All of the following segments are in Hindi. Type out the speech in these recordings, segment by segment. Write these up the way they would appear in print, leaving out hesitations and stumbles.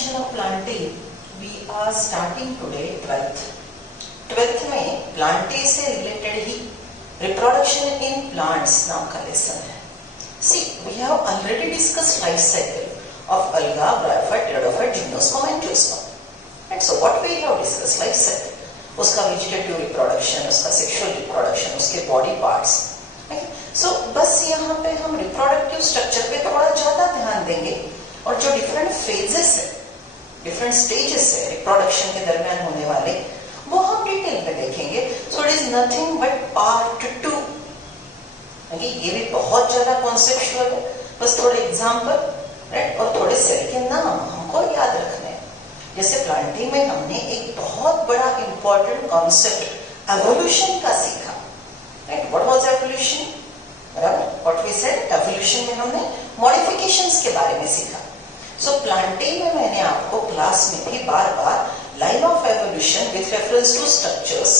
attention of plantae. We are starting today 12th. 12th में plantae से related he reproduction in plants नाम का lesson है. See, we have already discussed life cycle of alga, bryophyte, pteridophyte, gymnosperm and angiosperm. And so what we have discussed life cycle, उसका vegetative reproduction, उसका sexual reproduction, उसके body parts. So बस यहाँ पे हम reproductive structure पे थोड़ा ज़्यादा ध्यान देंगे और जो different phases है, different stages है reproduction के दरमियान होने वाले, वो हम डिटेल में देखेंगे. So it is nothing but part 2. ये भी बहुत ज़्यादा conceptual है, बस थोड़े example, right? और थोड़े सेल के नाम हमको याद रखने हैं. जैसे प्लांटिंग में हमने एक बहुत बड़ा important concept evolution का सीखा. Right? What was evolution? बराबर? What we said, evolution में हमने modifications के बारे में सीखा. So planting में मैंने आपको क्लास में भी बार बार line of evolution with reference to structures,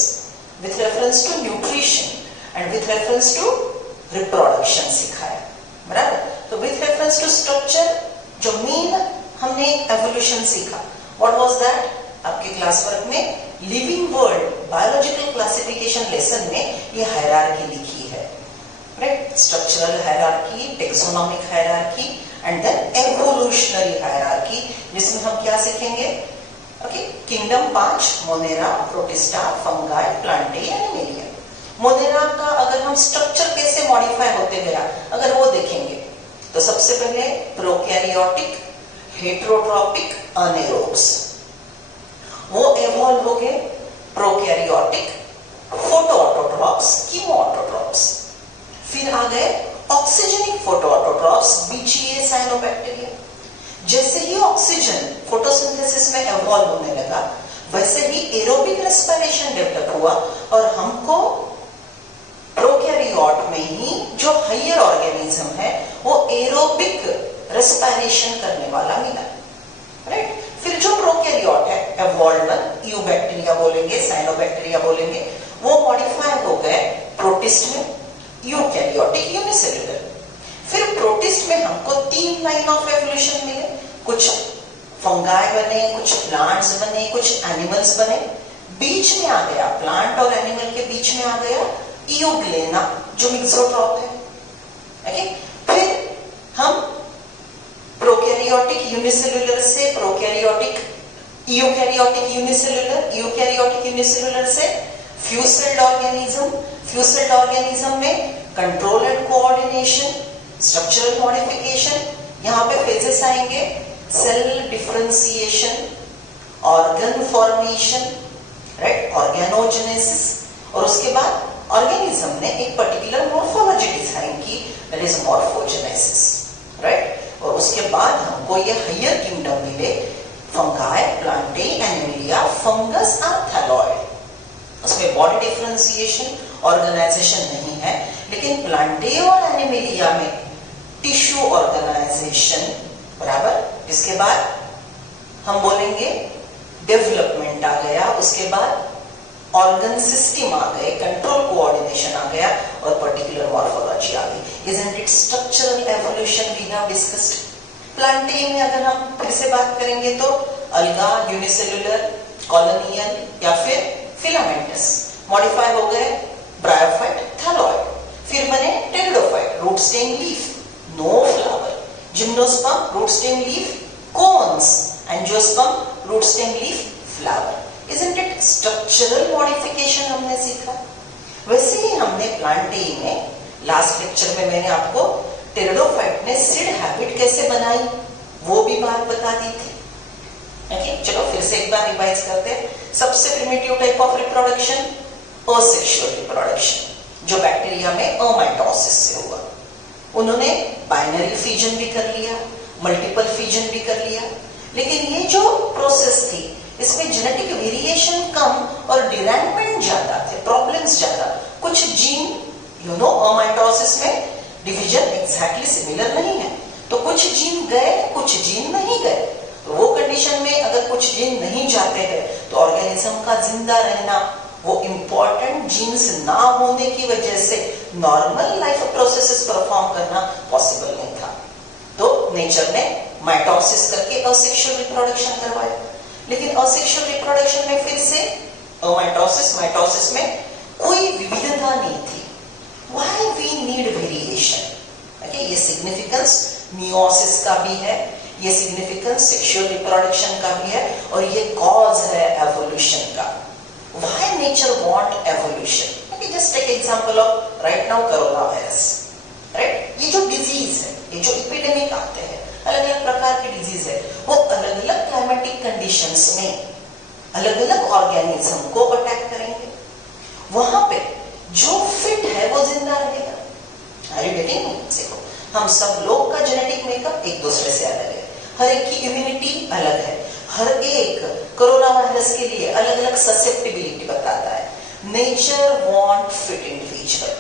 with reference to nutrition and with reference to reproduction सिखाया. बराबर? तो with reference to structure जो मेन हमने evolution सीखा. What was that? आपके क्लास वर्क में living world biological classification lesson में ये हायरार्की लिखी है, right? Structural hierarchy, taxonomic hierarchy and then evolutionary hierarchy, जिसमें हम क्या सीखेंगे? Okay, kingdom 5, Monera, Protista, Fungi, Plantae, Animalia. Monera का अगर हम स्ट्रक्चर कैसे मॉडिफाई होते गया अगर वो देखेंगे तो सबसे पहले प्रोकैरियोटिक, हेटेरोट्रॉपिक, अनेरोब्स, वो एवॉल्व हो गए प्रोकैरियोटिक, फोटोऑटोट्रॉप्स, कीमोऑटोट्रॉप्स. फिर आ गए ऑक्सीजनिक फोटोऑटोट्रॉप्स, बीजीए, साइनोबैक्टीरिया. जैसे ही ऑक्सीजन फोटोसिंथेसिस में एवॉल्व होने लगा वैसे ही एरोबिक रेस्पिरेशन डेवलप हुआ और हमको प्रोकैरियोट में ही जो हायर ऑर्गेनिज्म है वो एरोबिक रेस्पिरेशन करने वाला मिला, राइट? फिर जो प्रोकैरियोट है एवॉल्व, यूबैक्टीरिया बोलेंगे, साइनोबैक्टीरिया बोलेंगे, वो मॉडिफाई हो गए प्रोटिस्ट में, यूकैरियोटिक, यूनिसेल्युलर. फिर प्रोटिस्ट में हमको 3 लाइन ऑफ एवोल्यूशन मिले. कुछ फंगाई बने, कुछ प्लांट्स बने, कुछ एनिमल्स बने. बीच में आ गया प्लांट और एनिमल के बीच में आ गया यूग्लेना जो मिक्सोट्रॉप है. ओके, फिर हम प्रोकैरियोटिक यूनिसेल्युलर से prokaryotic eukaryotic unicellular, eukaryotic unicellular से few celled organism, few celled organism में control and coordination, structural modification. यहाँ पे फेजेस आएंगे cell differentiation, organ formation, right, organogenesis, और उसके बाद ऑर्गेनिज्म ने एक पर्टिकुलर मॉर्फोलॉजी डिजाइन की, दैट इज मॉर्फोजेनेसिस, राइट. और उसके बाद हमको ये हायर किंगडम मिले, फंगाई, प्लांटे, एनिमेलिया, फंगस और थैलॉइड. उसमें बॉडी डिफरेंशिएशन, ऑर्गेनाइजेशन नहीं है, लेकिन प्लांटे और एनिमेलिया में टिश्यू ऑर्गेनाइजेशन, बराबर. इसके बाद हम बोलेंगे डेवलपमेंट आ गया, उसके बाद ऑर्गन सिस्टम आ गए, कंट्रोल कोऑर्डिनेशन आ गया और पर्टिकुलर मॉर्फोलॉजी आ गई. Isn't it structural evolution we have discussed? Plantae में अगर हम फिर से बात करेंगे तो अलगा, यूनिसेल्युलर, कॉलोनियल या फिर फिलामेंटस. मॉडिफाई हो गए ब्रायोफाइट, थैलॉइड. फिर बने pteridophyte, root stem leaf, no flower. Gymnosperm, root stem leaf, cones. Angiosperm, root stem leaf, flower. Isn't it structural modification हमने सीखा? वैसे ही हमने प्लांटे में लास्ट लेक्चर में मैंने आपको टेरिडोफाइट ने सीड हैबिट कैसे बनाई वो भी बात बता दी थी. ओके, चलो फिर से एक बार रिवाइज करते हैं. सबसे primitive type of reproduction asexual reproduction, जो बैक्टीरिया में अमाइटोसिस से हुआ. उन्होंने बाइनरी फिजन भी कर लिया, मल्टीपल फिजन भी कर लिया, लेकिन ये जो प्रोसेस थी इसमें जेनेटिक वेरिएशन कम और डिराइवमेंट ज्यादा थे, प्रॉब्लम्स ज्यादा. कुछ जीन अमाइटोसिस में डिवीजन एग्जैक्टली सिमिलर नहीं है, तो कुछ जीन गए, कुछ जीन नहीं गए. तो वो कंडीशन में अगर कुछ जीन नहीं जाते हैं तो ऑर्गेनिज्म का जिंदा रहना, वो इंपॉर्टेंट जीन्स ना होने की वजह से नॉर्मल लाइफ प्रोसेसेस परफॉर्म करना पॉसिबल नहीं था. तो नेचर ने माइटोसिस करके असेक्सुअल रिप्रोडक्शन करवाया, लेकिन असेक्सुअल रिप्रोडक्शन में फिर से माइटोसिस में कोई विविधता नहीं थी. Why we need variation? Okay, ये सिग्निफिकेंस मियोसिस का भी है, ये सिग्निफिकेंस सेक्सुअल रिप्रोडक्शन का भी है, और ये कॉज है एवोल्यूशन का. Why nature want evolution? Okay, just take example of right now corona virus. Right, ये जो डिजीज है, ये जो एपिडेमिक आते हैं, अलग अलग प्रकार की डिजीज है, वो अलग अलग क्लाइमेटिक कंडीशंस में अलग अलग ऑर्गेनिज्म को अटैक करेंगे. वहां पे जो फिट है वो जिंदा रहेगा. Are you getting me? देखो, हम सब लोग का जेनेटिक मेकअप एक दूसरे से अलग है, हर एक की इम्यूनिटी अलग है, हर एक कोरोना वायरस के लिए अलग अलग ससेप्टिबिलिटी बताता है. Nature want fit individual,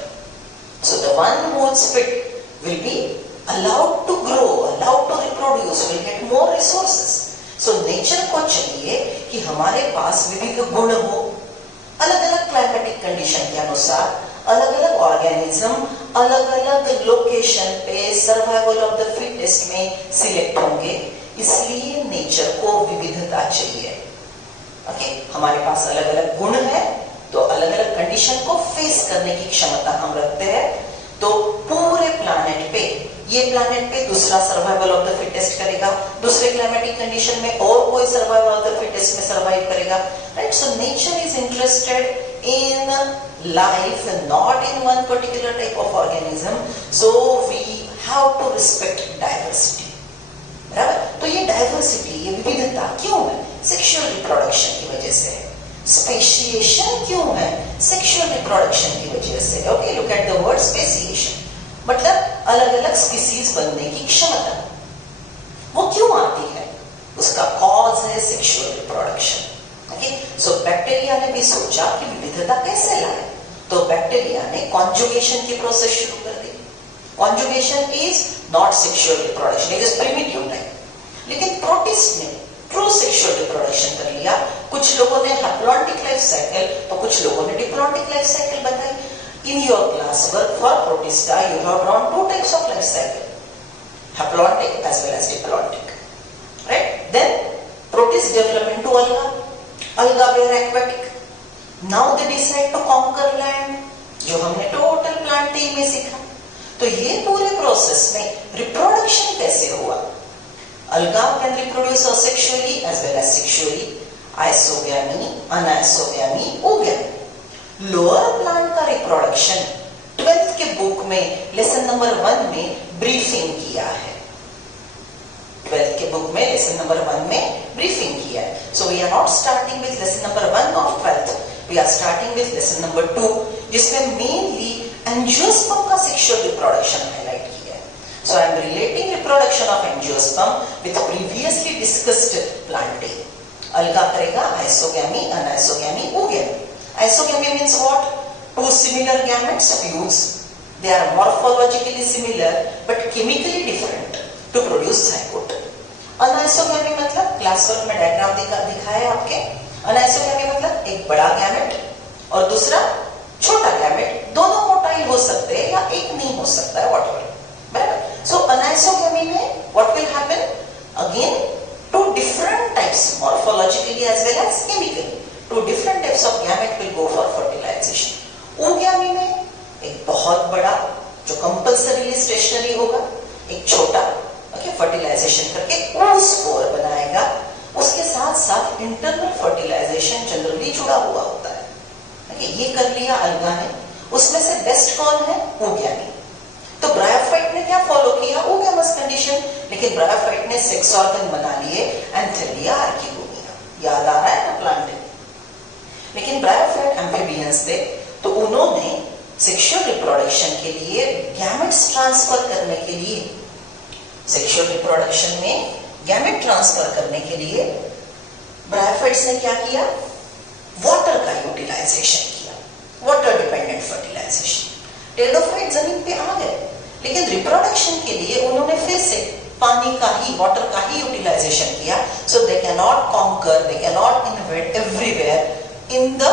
so the one who is fit will be allowed to grow, allowed to reproduce, will get more resources. So nature को चाहिए कि हमारे पास विविध गुण हो, अलग अलग क्लाइमेटिक कंडीशन के अनुसार अलग अलग ऑर्गेनिज्म अलग अलग लोकेशन पे सर्वाइवल ऑफ द फिटेस्ट में सिलेक्ट होंगे. इसलिए नेचर को विविधता चाहिए. ओके, हमारे पास अलग अलग गुण है, तो अलग अलग कंडीशन को फेस करने की क्षमता हम रखते हैं. तो पूरे प्लैनेट पे, ये प्लैनेट पे दूसरा सर्वाइवल ऑफ द फिटेस्ट करेगा, दूसरे क्लाइमेटिक कंडीशन में और कोई सर्वाइवल ऑफ द फिटेस्ट में सर्वाइव करेगा. Right, so nature is interested in life and not in one particular type of organism, so we have to respect diversity. बराबर? तो ये डाइवर्सिटी, ये विविधता क्यों है? सेक्सुअल रिप्रोडक्शन की वजह से है. स्पेशिएशन क्यों है? सेक्सुअल रिप्रोडक्शन की वजह से. Okay, look at the word speciation, मतलब अलग अलग स्पीसीज बनने की क्षमता. वो क्यों आती है? उसका कॉज है sexual reproduction. Okay, so bacteria ने भी सोचा कि विविधता कैसे लाए, तो बैक्टीरिया ने कॉन्जुगेशन की प्रोसेस शुरू कर दी. Conjugation is not sexual reproduction, it is primitive type. लेकिन प्रोटिस्ट ने ट्रू सेक्सुअल रिप्रोडक्शन कर लिया. कुछ लोगों ने हैप्लॉन्टिक लाइफ साइकिल, तो कुछ लोगों ने डिप्लॉन्टिक लाइफ साइकिल बताई. In your class work for protista you have drawn two types of life cycle, haplontic as well as diplontic. Right, then protist develop into alga. Alga were aquatic. Now they decide to conquer land, जो हमने टोटल प्लांटिंग में सीखा. तो ये पूरे प्रोसेस में रिप्रोडक्शन कैसे हुआ? Alga can reproduce asexually as well as sexually. Isogamy, anisogamy, oogamy. Lower plant का रिप्रोडक्शन 12th के बुक में लेसन नंबर 1 में ब्रीफिंग किया है. 12th के बुक में लेसन नंबर 1 में ब्रीफिंग किया है. So we are not starting with lesson number 1 of 12th, we are starting with lesson number 2, जिसमें मेनली एंजियोस्पर्म का सेक्सुअल रिप्रोडक्शन हाईलाइट किया है. So I am relating reproduction of angiosperm with previously discussed planting. Alga करेगा isogamy, anisogamy, oogamy. Isogamy means what? Two similar gametes fuse. They are morphologically similar but chemically different to produce zygote. Anisogamy मतलब क्लास वर्क में डायग्राम दिखाया आपके. Anisogamy मतलब एक बड़ा गैमेट और दूसरा छोटा गैमेट. दोनों मोटाइल हो सकते हैं या एक नहीं हो सकता है, whatever. बराबर? So anisogamy में what will happen? Again, two different types, morphologically as well as chemically. Two different types of gamete will go for fertilization. ओगैमी में एक बहुत बड़ा जो कंपल्सरीली स्टेशनरी होगा, एक छोटा ओके फर्टिलाइजेशन करके वो स्पोर बनाएगा. उसके साथ साथ इंटरनल फर्टिलाइजेशन जनरली जुड़ा हुआ होता है. ओके, ये कर लिया अलगा ने. उसमें से बेस्ट कौन है? ओगैमी. तो ब्रायोफाइट ने क्या फॉलो किया? Oogamous condition. लेकिन ब्रायोफाइट ने सेक्स ऑर्गन बना लिए एंथेलिया आर्किगोनिया. याद आ रहा है ना प्लांट. लेकिन ब्रायोफाइट एम्फीबियंस थे, तो उन्होंने सेक्सुअल रिप्रोडक्शन के लिए गैमेट्स ट्रांसफर करने के लिए, सेक्सुअल रिप्रोडक्शन में गैमेट ट्रांसफर करने के लिए ब्रायोफाइट्स ने क्या किया? वाटर का यूटिलाइजेशन किया, वाटर डिपेंडेंट फर्टिलाइजेशन. टेरिडोफाइट जमीन पे आ गए, लेकिन रिप्रोडक्शन के लिए उन्होंने फिर से पानी का ही, वाटर का ही यूटिलाइजेशन किया. So they can not conquer, they can not invade everywhere in the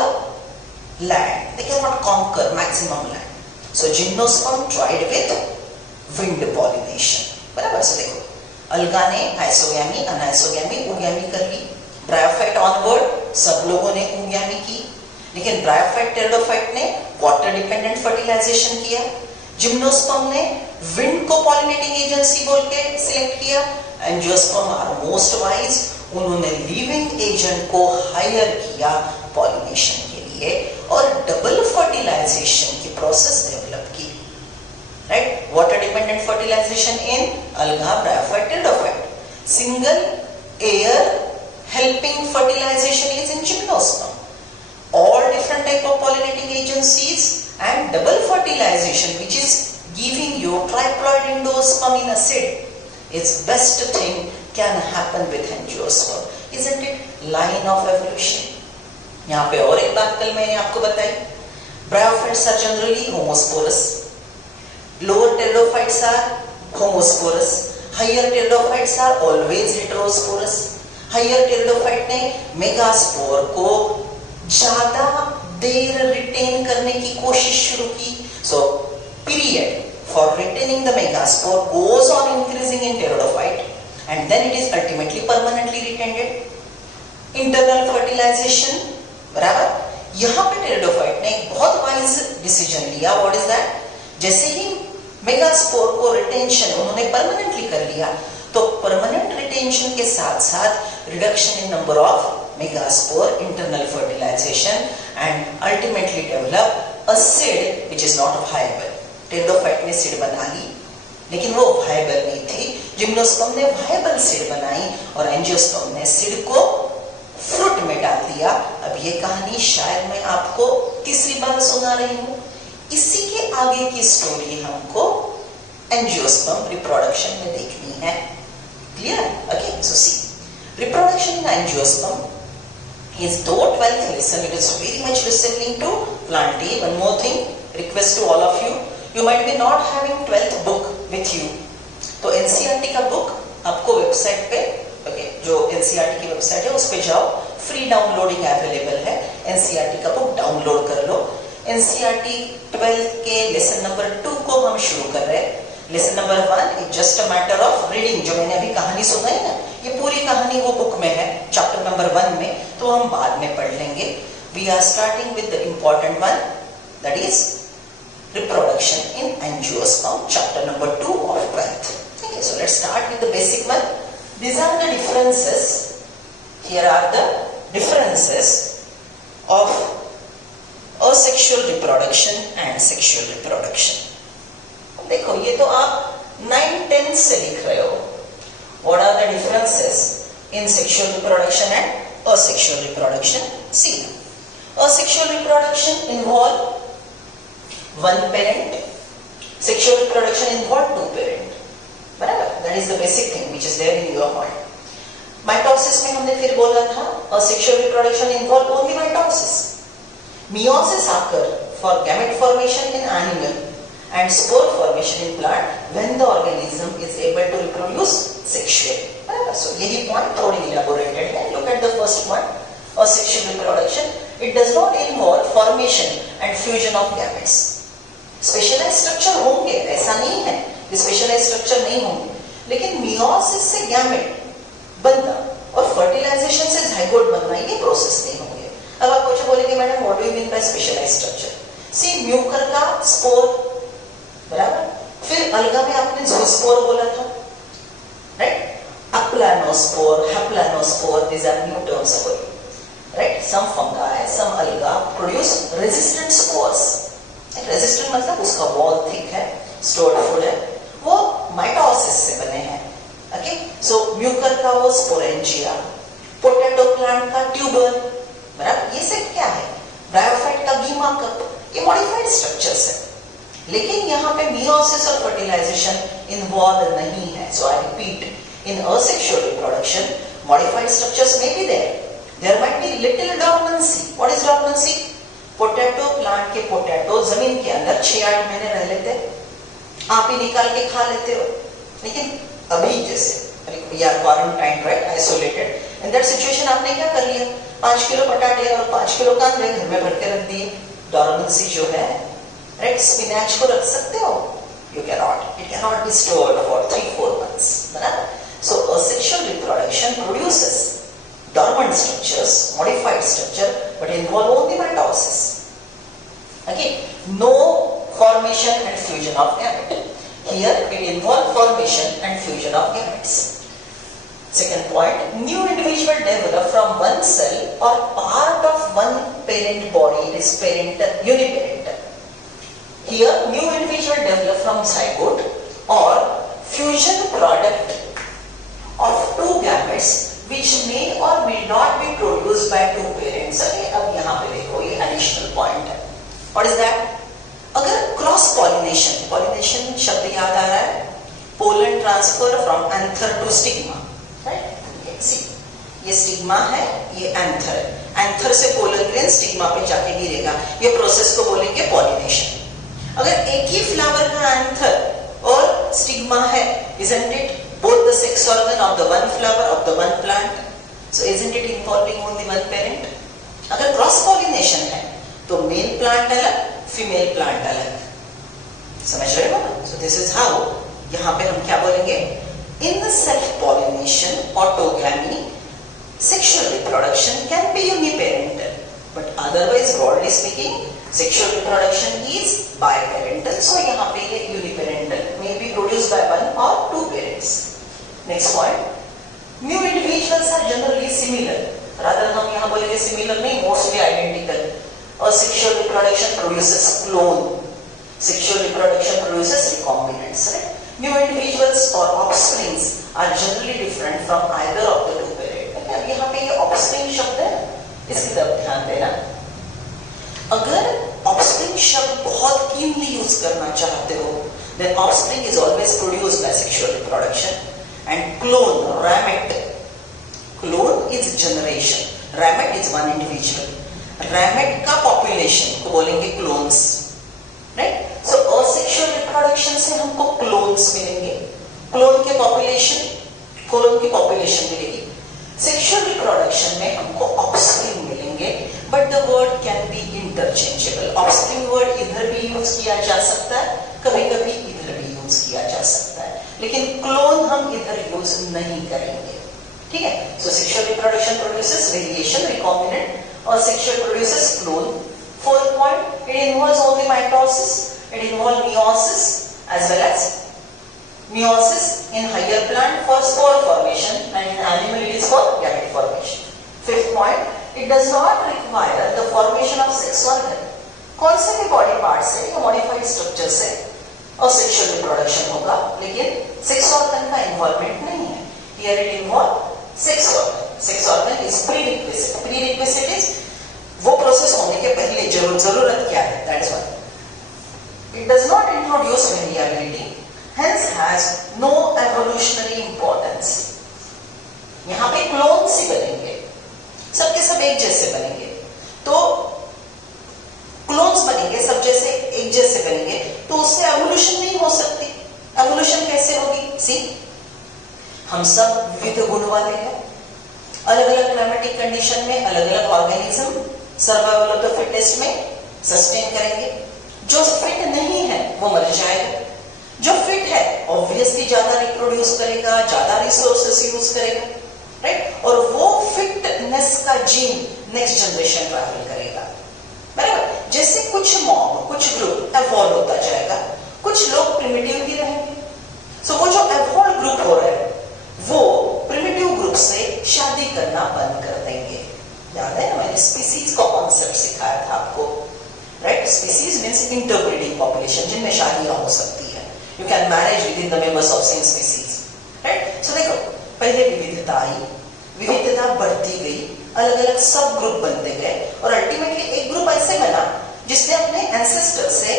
land. They cannot conquer maximum land. So gymnosperm tried with wind pollination. बराबर से देखो, अलगा ने आइसोगैमी, अनआइसोगैमी, ओगैमी कर ली। ब्रायोफाइट ऑनवर्ड सब लोगों ने ओगैमी की, लेकिन ब्रायोफाइट टेरिडोफाइट ने वाटर डिपेंडेंट फर्टिलाइजेशन किया। जिम्नोस्पर्म ने विंड को पॉलिनेटिंग एजेंसी बोल के सिलेक्ट किया। एंजियोस्पर्म आर मोस्ट वाइज, उन्होंने लिविंग एजेंट को हायर किया पॉलिनेशन के लिए और डबल फर्टिलाइजेशन की प्रोसेस डेवलप की। राइट, वाटर डिपेंडेंट फर्टिलाइजेशन इन अलगा, bryophyte, pteridophyte. Single air helping fertilization is in gymnosperm. All different type of pollinating agencies and double fertilization, which is giving you triploid endosperm in acid, is best thing can happen with angiosperm. Isn't it? Line of evolution. यहाँ पे और एक बात कल मैंने आपको बताई, bryophytes are generally homosporous, lower pteridophytes are homosporous, higher pteridophytes are always heterosporous. Higher pteridophyte ने मेगास्पोर को ज्यादा देर रिटेन करने की कोशिश शुरू की। So period for retaining the megaspore goes on increasing in pteridophyte and then it is ultimately permanently retained. Internal fertilisation, बराबर। यहां पे टेरिडोफाइट ने एक बहुत वाइज डिसीजन लिया। What is that? जैसे ही मेगास्पोर को रिटेंशन उन्होंने परमानेंटली कर लिया, तो परमानेंट रिटेंशन के साथ साथ reduction in number of megaspore, internal fertilization and ultimately develop a seed which is not viable. Pteridophyte ने सीड बना ली, लेकिन वो वायबल नहीं थी। जिम्नोस्पर्म ने वायबल सीड बनाई और एंजियोस्पर्म ने सीड को फ्रूट में डाल दिया। अब ये कहानी शायद मैं आपको तीसरी बार सुना रही हूँ। इसी के आगे की स्टोरी हमको एंजियोस्पर्म रिप्रोडक्शन में देखनी है। Clear? Okay, so see, reproduction in angiosperm is though 12th lesson, it is very much resembling to plant A. One more thing, request to all of you, you might be not having 12th book with you. तो NCERT का बुक आपको वेबसाइट पे, okay, जो NCERT की वेबसाइट है उस पे जाओ, फ्री डाउनलोडिंग अवेलेबल है। NCERT का बुक डाउनलोड कर लो। NCERT 12th के लेसन नंबर 2 को हम शुरू कर रहे हैं। Lesson number 1 is just a matter of reading. जो मैंने अभी कहानी सुनाई ना, ये पूरी कहानी वो बुक में है, चैप्टर नंबर 1 में, तो हम बाद में पढ़ लेंगे। We are starting with the important one, that is reproduction in angiosperm, chapter number 2 of 12th। Okay, so let's start with the basic one. These are the differences. Here are the differences of asexual reproduction and sexual reproduction. देखो, ये तो आप 9-10 से लिख रहे हो। What are the differences in sexual reproduction and asexual reproduction? See, asexual reproduction involve one parent, sexual reproduction involve two parent, बराबर? That is the basic thing which is there in your mind. Mitosis में हमने फिर बोला था, asexual reproduction involve only mitosis. Meiosis occur for gamete formation in animal and spore formation in plant when the organism is able to reproduce sexually. So यही point थोड़ी elaborated है. Look at the first one, asexual reproduction. It does not involve formation and fusion of gametes. Specialized structure होंगे, ऐसा नहीं है कि specialized structure नहीं होंगे, लेकिन meiosis से gamete बनना और fertilization से zygote बनना ये process नहीं होंगे। अब आप कुछ बोलेंगे, madam what do you mean by specialized structure? See, Mucor का spore, बराबर? फिर अलगा में आपने ज़ूस्पोर बोला था, right? अप्लानोस्पोर, हेप्लानोस्पोर, these are new terms for you, right? Some fungi, some alga produce resistant spores. Resistant मतलब उसका wall thick है, stored food है, वो माइटोसिस से बने हैं। Okay? So म्यूकर का वो स्पोरेंजिया, पोटैटो प्लांट का ट्यूबर, बराबर? ये सब क्या है? ब्रायोफाइट का गीमा कप, ये मॉडिफाइड स्ट्रक्चर्स है। लेकिन यहाँ पे मियोसिस और फर्टिलाइजेशन इन्वॉल्व नहीं है। So I repeat, in asexual reproduction modified structures may be there might be little dormancy. What is dormancy? Potato plant के पोटैटो जमीन के अंदर 6-8 महीने रह लेते हैं, आप ही निकाल के खा लेते हो। लेकिन अभी जैसे we are quarantine, right, isolated, in that situation आपने क्या कर लिया, 5 किलो पटाटे और 5 किलो कांदे घर में भर के रख दिए। डॉर्मेंसी जो है, राइट, स्पिनच को रख सकते हो, you can not, it can not be stored for 3-4 months, बराबर? sexual reproduction produces dormant structures, modified structure, but involve only mitosis. Okay, no formation and fusion of gamete. Here it involves formation and fusion of gametes. Second point, new individual develop from one cell or part of one parent body, it is uniparental. Here new individual develop from zygote or fusion product of two gametes which may or may not be produced by two parents. Okay, अब यहाँ पे देखो ये additional point है. What is that? अगर क्रॉस पॉलिनेशन शब्द याद आ रहा है, pollen transfer from anther to stigma, right? ये स्टिग्मा है, ये एंथर है. एंथर से पोलन ग्रेन स्टिग्मा पे जाके गिरेगा. ये प्रोसेस को बोलेंगे पॉलिनेशन. अगर एक ही फ्लावर का एंथर और स्टिग्मा है, isn't it both the sex organ of the one flower of the one plant? So isn't it involving only one parent? अगर क्रॉस पॉलिनेशन है तो मेल प्लांट अलग, फीमेल प्लांट अलग. समझ रहे हो? सो दिस इज हाउ, यहां पे हम क्या बोलेंगे? In the self pollination autogamy sexual reproduction can be uniparental, but otherwise broadly speaking sexual reproduction is biparental. So यहां पे ये uniparental may be produced by one और two parents. Next point, new individuals are generally similar. Rather हम यहां बोलेंगे सिमिलर नहीं, mostly identical. Or sexual reproduction produces clone. Sexual reproduction produces recombinants. Right? New individuals or offsprings are generally different from either of the two parents. अब यहाँ पे ये offspring शब्द है, इसकी तरफ ध्यान देना. अगर offspring शब्द बहुत कीमती यूज करना चाहते हो, then offspring is always produced by sexual reproduction. And clone, ramete. Clone is generation. Ramete is one individual. रैमेट का पॉपुलेशन को बोलेंगे क्लोन्स, राइट? सो असेक्सुअल रिप्रोडक्शन से हमको क्लोन्स मिलेंगे. क्लोन की पॉपुलेशन मिलेगी. सेक्सुअल रिप्रोडक्शन में हमको ऑफस्प्रिंग मिलेंगे, but the word can be interchangeable. Offspring word इधर भी यूज किया जा सकता है, कभी कभी इधर भी यूज किया जा सकता है, लेकिन क्लोन हम इधर यूज नहीं करेंगे. ठीक है? सो sexual reproduction produces variation, recombinant, or sexual produces clone. Fourth point, it involves only mitosis. It involves meiosis as well as meiosis in higher plant for spore formation, and in animal it is for gamete formation. Fifth point, it does not require the formation of sex organ. कौन से भी body part से या modified structure से और sexual reproduction होगा, लेकिन sex organ का involvement नहीं है. Here it involves sex organ. Sex organ is prerequisite. Prerequisite is वो प्रोसेस होने के पहले जरूरत क्या है, that is why. It does not introduce variability, hence has no evolutionary importance. यहां पे क्लोन्स ही बनेंगे, सबके सब एक जैसे बनेंगे. तो क्लोन्स बनेंगे, सब जैसे एक जैसे बनेंगे, तो उससे एवोल्यूशन नहीं हो सकती. एवोल्यूशन कैसे होगी? सी, हम सब विविध गुण वाले हैं. अलग अलग क्लाइमेटिक कंडीशन में अलग अलग organism survival of the fittest में सस्टेन करेंगे. जो फिट नहीं है वो मर जाएगा. जो फिट है ऑब्वियसली ज्यादा रिप्रोड्यूस करेगा, ज्यादा रिसोर्सेस यूज करेगा, राइट? और वो फिटनेस का जीन नेक्स्ट जनरेशन ट्रैवल करेगा, बराबर? जैसे कुछ मॉब, कुछ ग्रुप एवॉल्व होता जाएगा, कुछ लोग प्रिमिटिव ही रहेंगे. सो वो जो एवॉल्व ग्रुप हो रहा है वो प्रिमिटिव ग्रुप से शादी करना बंद कर देंगे. याद है ना, मैंने स्पीसीज का कॉन्सेप्ट सिखाया था आपको, right? Species means interbreeding population, जिनमें शादियां हो सकती है. You can marriage within the members of same species, right? So देखो, पहले विविधता आई, विविधता बढ़ती गई, अलग अलग सब ग्रुप बनते गए, और अल्टीमेटली एक ग्रुप ऐसे बना जिसने अपने एंसेस्टर से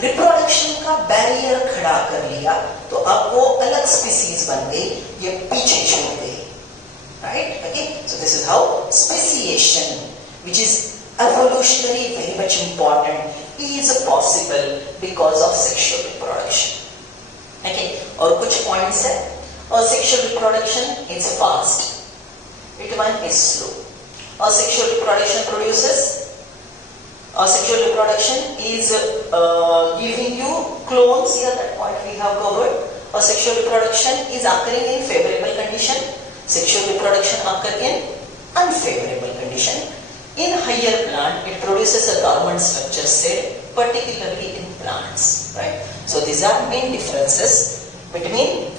रिप्रोडक्शन का बैरियर खड़ा कर लिया. तो अब वो अलग स्पीसीज बन गई, ये पीछे छूट गई, right? Okay, so this is how speciation, which is evolutionary very much important, is possible because of sexual reproduction. Okay, और कुछ पॉइंट्स है. और sexual reproduction is fast, it one is slow. और sexual reproduction produces sexual reproduction is giving you clones. Here that point we have covered. Sexual reproduction is occurring in favorable condition Sexual reproduction occur in unfavorable condition. In higher plant, it produces a dormant structure cell, particularly in plants, right? So these are main differences between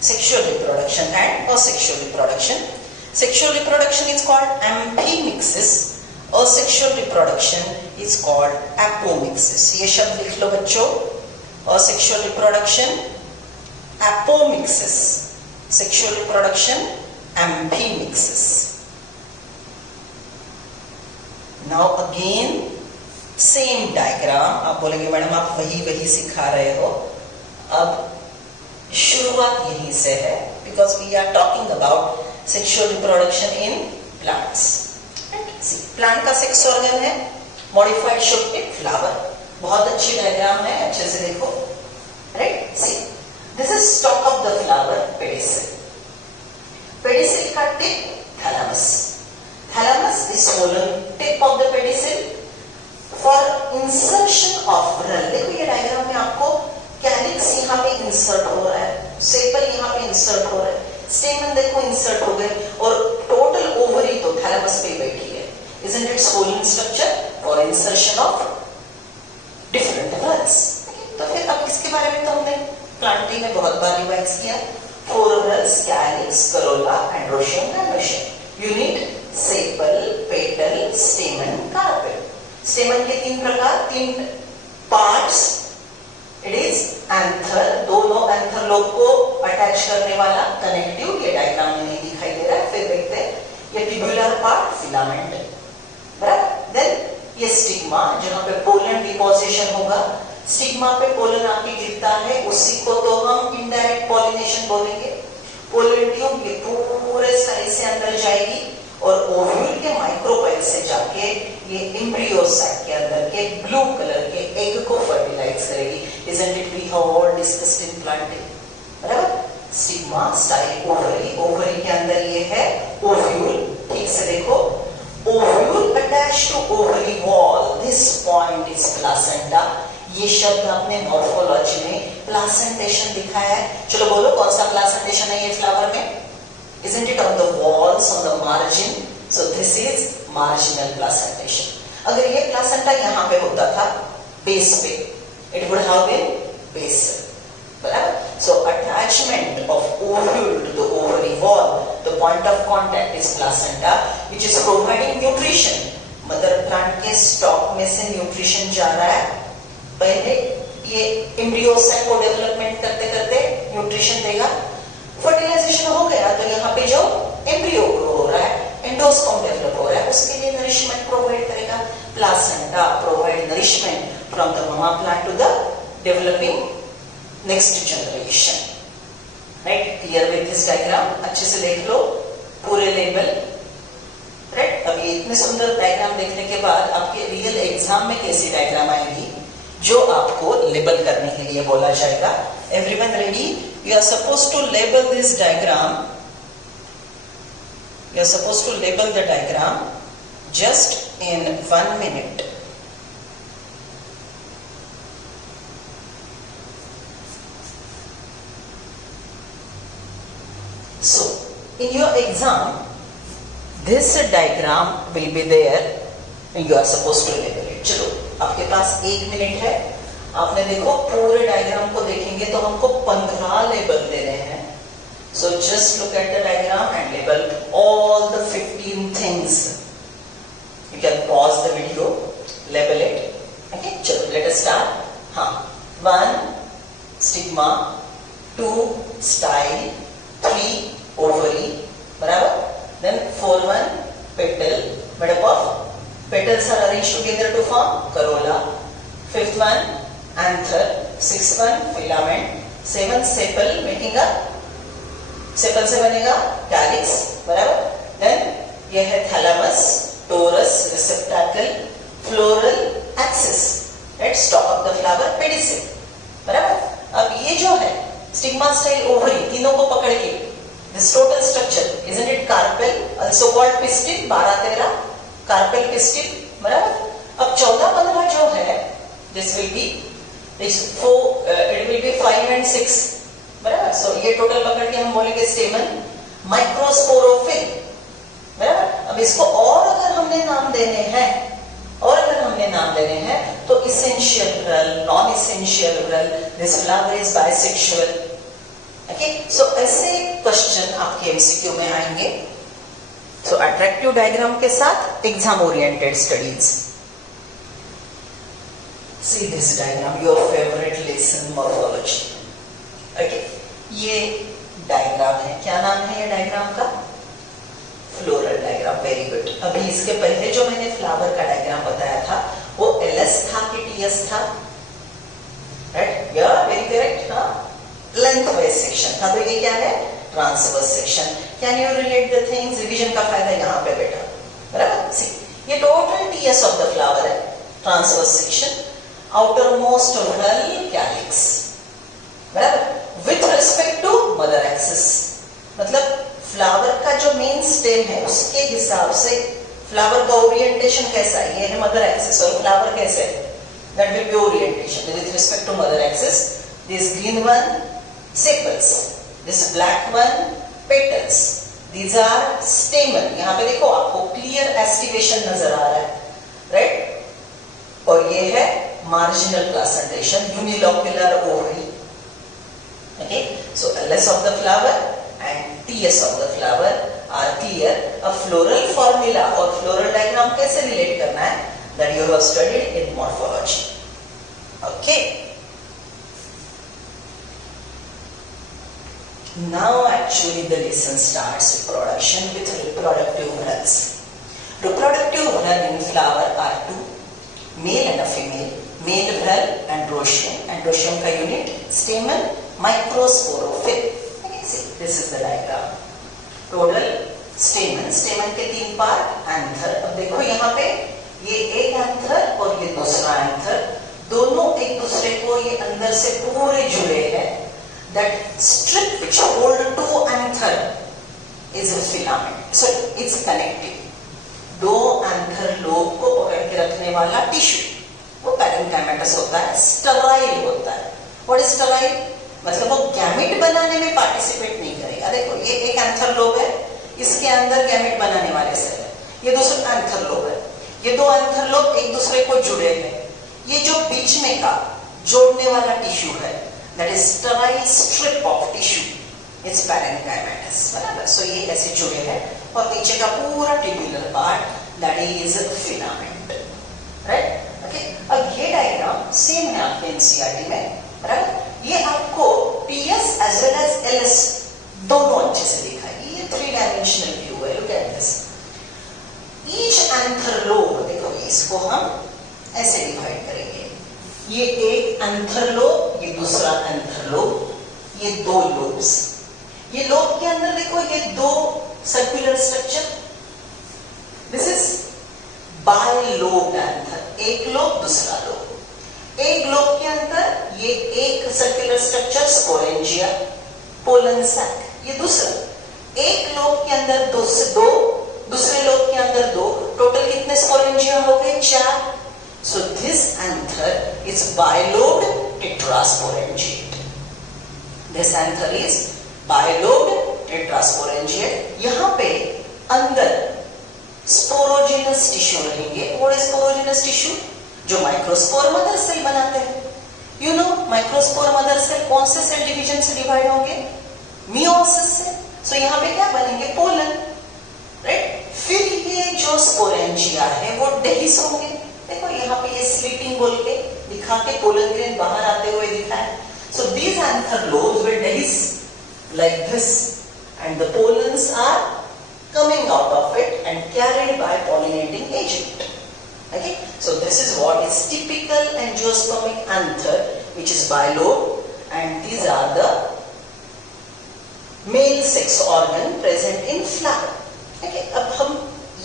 sexual reproduction and asexual reproduction. Sexual reproduction is called amphimixis, asexual reproduction is called apomixis. ये शब्द लिख लो बच्चों, asexual reproduction, apomixis, sexual reproduction, amphimixis. Now again same diagram. आप बोलेंगे मैडम आप वही सिखा रहे हो. अब शुरुआत यहीं से है, because we are talking about sexual reproduction in plants. See, plant का sex organ है modified short-tipped flower. बहुत अच्छी डायग्राम है, अच्छे से देखो. Right? See, this is stalk of the flower, pedicel. Pedicel का tip thalamus. Thalamus is swollen tip of the pedicel for insertion of rel. देखो ये डायग्राम में आपको कैलिक्स यहाँ पे इंसर्ट हो रहा है, सेपल यहाँ पे इंसर्ट हो रहा है, स्टेमन देखो इंसर्ट हो गए, और टोटल ओवरी तो थैलेमस पे बैठी है. Isn't it swollen structure for insertion of different rels? तो फिर अब इसके बारे में तो हमने प्लांटिंग में बहुत बार रिवाइज किया. 4 rels, calyx, corolla, androecium, gynoecium. You need sepal, petal, स्टेमन, carpel. स्टेमन के 3 प्रकार, 3 पार्ट्स. इट इज एंथर, दोनों एंथर लोब को अटैच करने वाला कनेक्टिव. ये डायग्राम में नहीं दिखाई दे रहा है, फिर देखते हैं. ये ट्यूबुलर पार्ट, फिलामेंट, बराबर. देन ये स्टिग्मा, जहां पे पोलन डिपोजिशन होगा. स्टिग्मा पे पोलन आके गिरता है, उसी को तो हम इनडायरेक्ट पॉलिनेशन बोलेंगे. पोलन ट्यूब ये पूरे साइज से अंदर जाएगी और ओव्यूल के माइक्रोपाइल से जाके ये एम्ब्रियोसाइट के अंदर के ब्लू कलर के एग को फर्टिलाइज करेगी. Isn't it we have all discussed in planting? बराबर. Stigma, style, ovary. ओवरी के अंदर ये है ओव्यूल. ठीक से देखो, ovule attach to ovary wall. This point is placenta. ये शब्द आपने मॉर्फोलॉजी में प्लासेंटेशन दिखाया है. चलो बोलो कौन सा प्लासेंटेशन है ये फ्लावर में? Isn't it on the walls, on the margin? So this is marginal placentation. अगर ये प्लासेंटा यहाँ पे होता था बेस पे, it would have been basal. बराबर. So attachment of ovule to the ovary wall, the point of contact is placenta, which is providing nutrition. Mother plant के स्टॉक में से न्यूट्रिशन जा रहा है. पहले ये एम्ब्रियोसाइट को डेवलपमेंट करते करते न्यूट्रिशन देगा. फर्टिलाइजेशन हो गया तो यहाँ पे जो एम्ब्रियो ग्रो हो रहा है, एंडोस्पर्म डेवलप हो रहा है, उसके लिए नरिशमेंट प्रोवाइड करेगा. Placenta provide nourishment from the mama plant to the developing next generation. Right? Clear with this diagram? अच्छे से देख लो पूरे लेवल. राइट? अब ये इतने सुंदर डायग्राम देखने के बाद आपके रियल एग्जाम में कैसी डायग्राम आएगी जो आपको लेबल करने के लिए बोला जाएगा. Everyone ready? You are supposed to label this diagram. You are supposed to label the diagram just in 1 minute. So, in your exam, this diagram will be there and you are supposed to label it. चलो, आपके पास 1 मिनट है. आपने देखो पूरे डायग्राम को देखेंगे तो हमको 15 लेबल दे रहे हैं. So just look at the diagram and label all the 15 things. You can pause the video, label it. Okay, चलो let us start. हाँ, 1 stigma, 2 style, 3 ovary, बराबर. Then 4-1 petal, made up of petals are arranged together to form corolla. 5th one anther, 6th one filament, 7th sepal making a sepal से बनेगा कैलिक्स, बराबर. देन ये है thalamus, torus, receptacle, floral axis, right, stalk of the flower, pedicel, बराबर. अब ये जो है स्टिग्मा स्टाइल ओवरी, तीनों को पकड़ के this total structure, isn't it carpel, also called pistil, 12-13 carpel pistil, बराबर. अब 14-15 जो है this will be it will be 5 and 6, बराबर. सो ये टोटल पकड़ के हम बोलेंगे स्टेमन. माइक्रोस्पोरोफिल, बराबर। अब इसको और अगर हमने नाम देने हैं तो essential whorl, non essential whorl, this flower is bisexual. Okay, so ऐसे क्वेश्चन आपके एमसीक्यू में आएंगे। सो अट्रैक्टिव डायग्राम के साथ exam oriented studies. See this diagram, your favorite lesson, morphology. Okay, ये डायग्राम है, क्या नाम है ये डायग्राम का? Floral diagram, very good. अभी इसके पहले जो मैंने फ्लावर का डायग्राम बताया था वो एलएस था कि टीएस था? राइट, या वेरी करेक्ट। हाँ, लेंथ वाइज सेक्शन था, तो ये क्या है? Transverse section. Can you relate the things? Revision का फायदा यहाँ पे बेटा, बराबर। सी, ये total TS of the flower है, transverse section, outermost whorl calyx, बराबर, with respect to mother axis। मतलब फ्लावर का जो मेन स्टेम है उसके हिसाब से फ्लावर का ओरिएंटेशन कैसा है? ये है मदर एक्सिस, और फ्लावर कैसे है? That will be orientation with respect to mother axis. This green one sepals, this black one petals, these are stamen. यहाँ पे देखो आपको क्लियर एस्टिवेशन नजर आ रहा है, राइट? और ये है marginal placentation, unilocular ovary. Okay, so LS of the flower and TS of the flower are clear. A floral formula और floral diagram कैसे relate करना है? That you have studied in morphology. Okay. Now actually the lesson starts reproduction with reproductive whorls. Reproductive whorl in flower are two, male and a female. Male whorl androecium, androecium का unit stamen, microsporophyll. This is the diagram. Total stamen, stamen के 3 पार्ट, एंथर। अब देखो यहाँ पे ये एक एंथर और ये दूसरा एंथर, दोनों एक दूसरे को ये अंदर से पूरे जुड़े हैं। That strip which hold to anther is a filament, so it's connective. 2 anther lobe को पकड़ के रखने वाला टिश्यू वो पैरेन्काइमेटस होता है, स्टराइल होता है। What is Sterlite? मतलब वो गैमेट बनाने में पार्टिसिपेट नहीं करेगा। देखो ये एक एंथर लोब है, इसके अंदर गैमेट बनाने वाले सेल है, ये दूसरा एंथर लोब है, ये 2 एंथर लोब एक दूसरे को जुड़े हैं। ये जो बीच में का जोड़ने वाला टिश्यू है, that is Sterlite strip of tissue, it's parenchymatous, बराबर। सो ये ऐसे जुड़े हैं और नीचे का पूरा tubular part that is filament, right? Okay, अब ये डायग्राम सेम है आपके एनसीईआरटी में, बराबर। ये आपको TS as well as LS दोनों अच्छे से दिखा है। ये 3 डायमेंशनल व्यू है, look at this. Each anther lobe, देखो इसको हम ऐसे डिवाइड करेंगे, ये एक एंथर लोब, ये दूसरा एंथर लोब, ये 2 लोब्स। ये लोब के अंदर देखो ये 2 circular structure, this is bilobe anther, एक लोब दूसरा लोब। एक लोब के अंदर ये एक circular structure sporangia, pollen sac, ये दूसरा। एक लोब के अंदर 2 से 2, दूसरे लोब के अंदर 2, टोटल कितने स्पोरेंजिया हो गए? 4। So this anther is bilobed tetrasporangiate. This anther is bilobed tetrasporangiate. यहाँ पे अंदर स्पोरोजेनस टिश्यू रहेंगे। What is sporogenous tissue? जो माइक्रोस्पोर मदर सेल बनाते हैं। You know microspore mother cell कौन से सेल डिवीजन से डिवाइड होंगे? मियोसिस से। सो यहाँ पे क्या बनेंगे? Pollen, right? फिर ये जो स्पोरेंजिया है वो डेहिस होंगे। देखो यहाँ पे ये स्लिटिंग बोल के दिखा के पोलन ग्रेन बाहर आते हुए दिखा है। So these anther lobes will डेहिस like this and the pollens are coming out of it and carried by pollinating agent. Okay, so this is what is typical angiospermic anther, which is bilobe, and these are the male sex organ present in flower. Okay, अब हम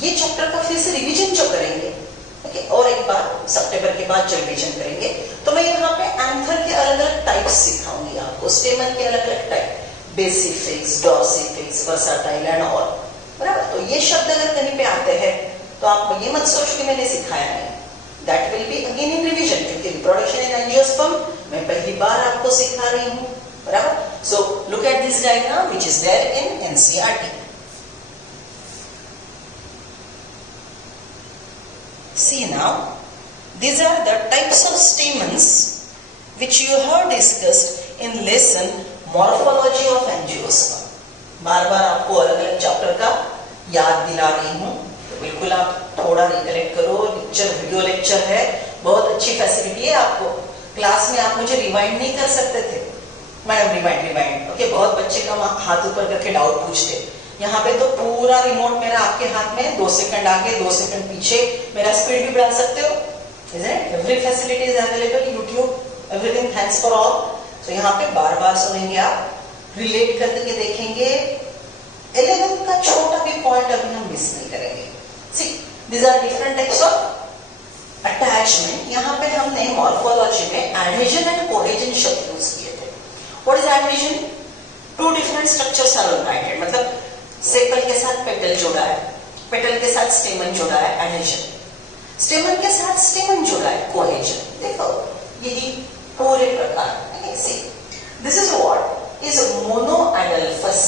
ये चैप्टर का फिर से रिवीजन जो करेंगे, okay, और एक बार सितंबर के बाद जब रिवीजन करेंगे तो मैं यहाँ पे एंथर के अलग अलग टाइप्स सिखाऊंगी आपको, स्टेमन के अलग अलग टाइप, बेसिफिक्स, डॉर्सिफिक्स, वर्साटाइल एंड ऑल, बराबर। तो ये शब्द अगर कहीं पे आते हैं तो आप ये मत सोचो कि मैंने सिखाया नहीं, that will be again in revision, क्योंकि रिप्रोडक्शन इन एंजियोस्पर्म मैं पहली बार आपको सिखा रही हूँ। बराबर. So look at this diagram which is there in NCERT. See now, these are the types of stamens which you have discussed in lesson morphology of angiosperm. बार बार आपको अलग अलग चैप्टर का याद दिला रही हूँ, तो बिल्कुल आप थोड़ा रिकलेक्ट करो. लेक्चर वीडियो लेक्चर है, बहुत अच्छी फैसिलिटी है आपको. क्लास में आप मुझे रिवाइंड नहीं कर सकते थे, मैडम रिवाइंड ओके. बहुत बच्चे का हाथ ऊपर करके डाउट पूछते. यहाँ पे तो पूरा रिमोट मेरा आपके हाथ में, 2 सेकंड आगे 2 सेकंड पीछे, मेरा स्पीड भी बढ़ा सकते हो. Every facility is available, YouTube, everything, thanks for all. तो यहाँ पे बार बार सुनेंगे आप, रिलेट करके देखेंगे. 11 का छोटा भी पॉइंट अभी हम मिस नहीं करेंगे. See these are different types of attachment. यहाँ पे हमने मॉर्फोलॉजी में एडहेजन एंड कोहेजन शब्द यूज किए थे. What is adhesion? 2 different structures are united, मतलब सेपल के साथ पेटल जुड़ा है, पेटल के साथ स्टेमन जुड़ा है, एडहेजन. स्टेमन के साथ स्टेमन जुड़ा है, कोहेजन. देखो यही पूरे प्रकार. See this is what is monoadelphous.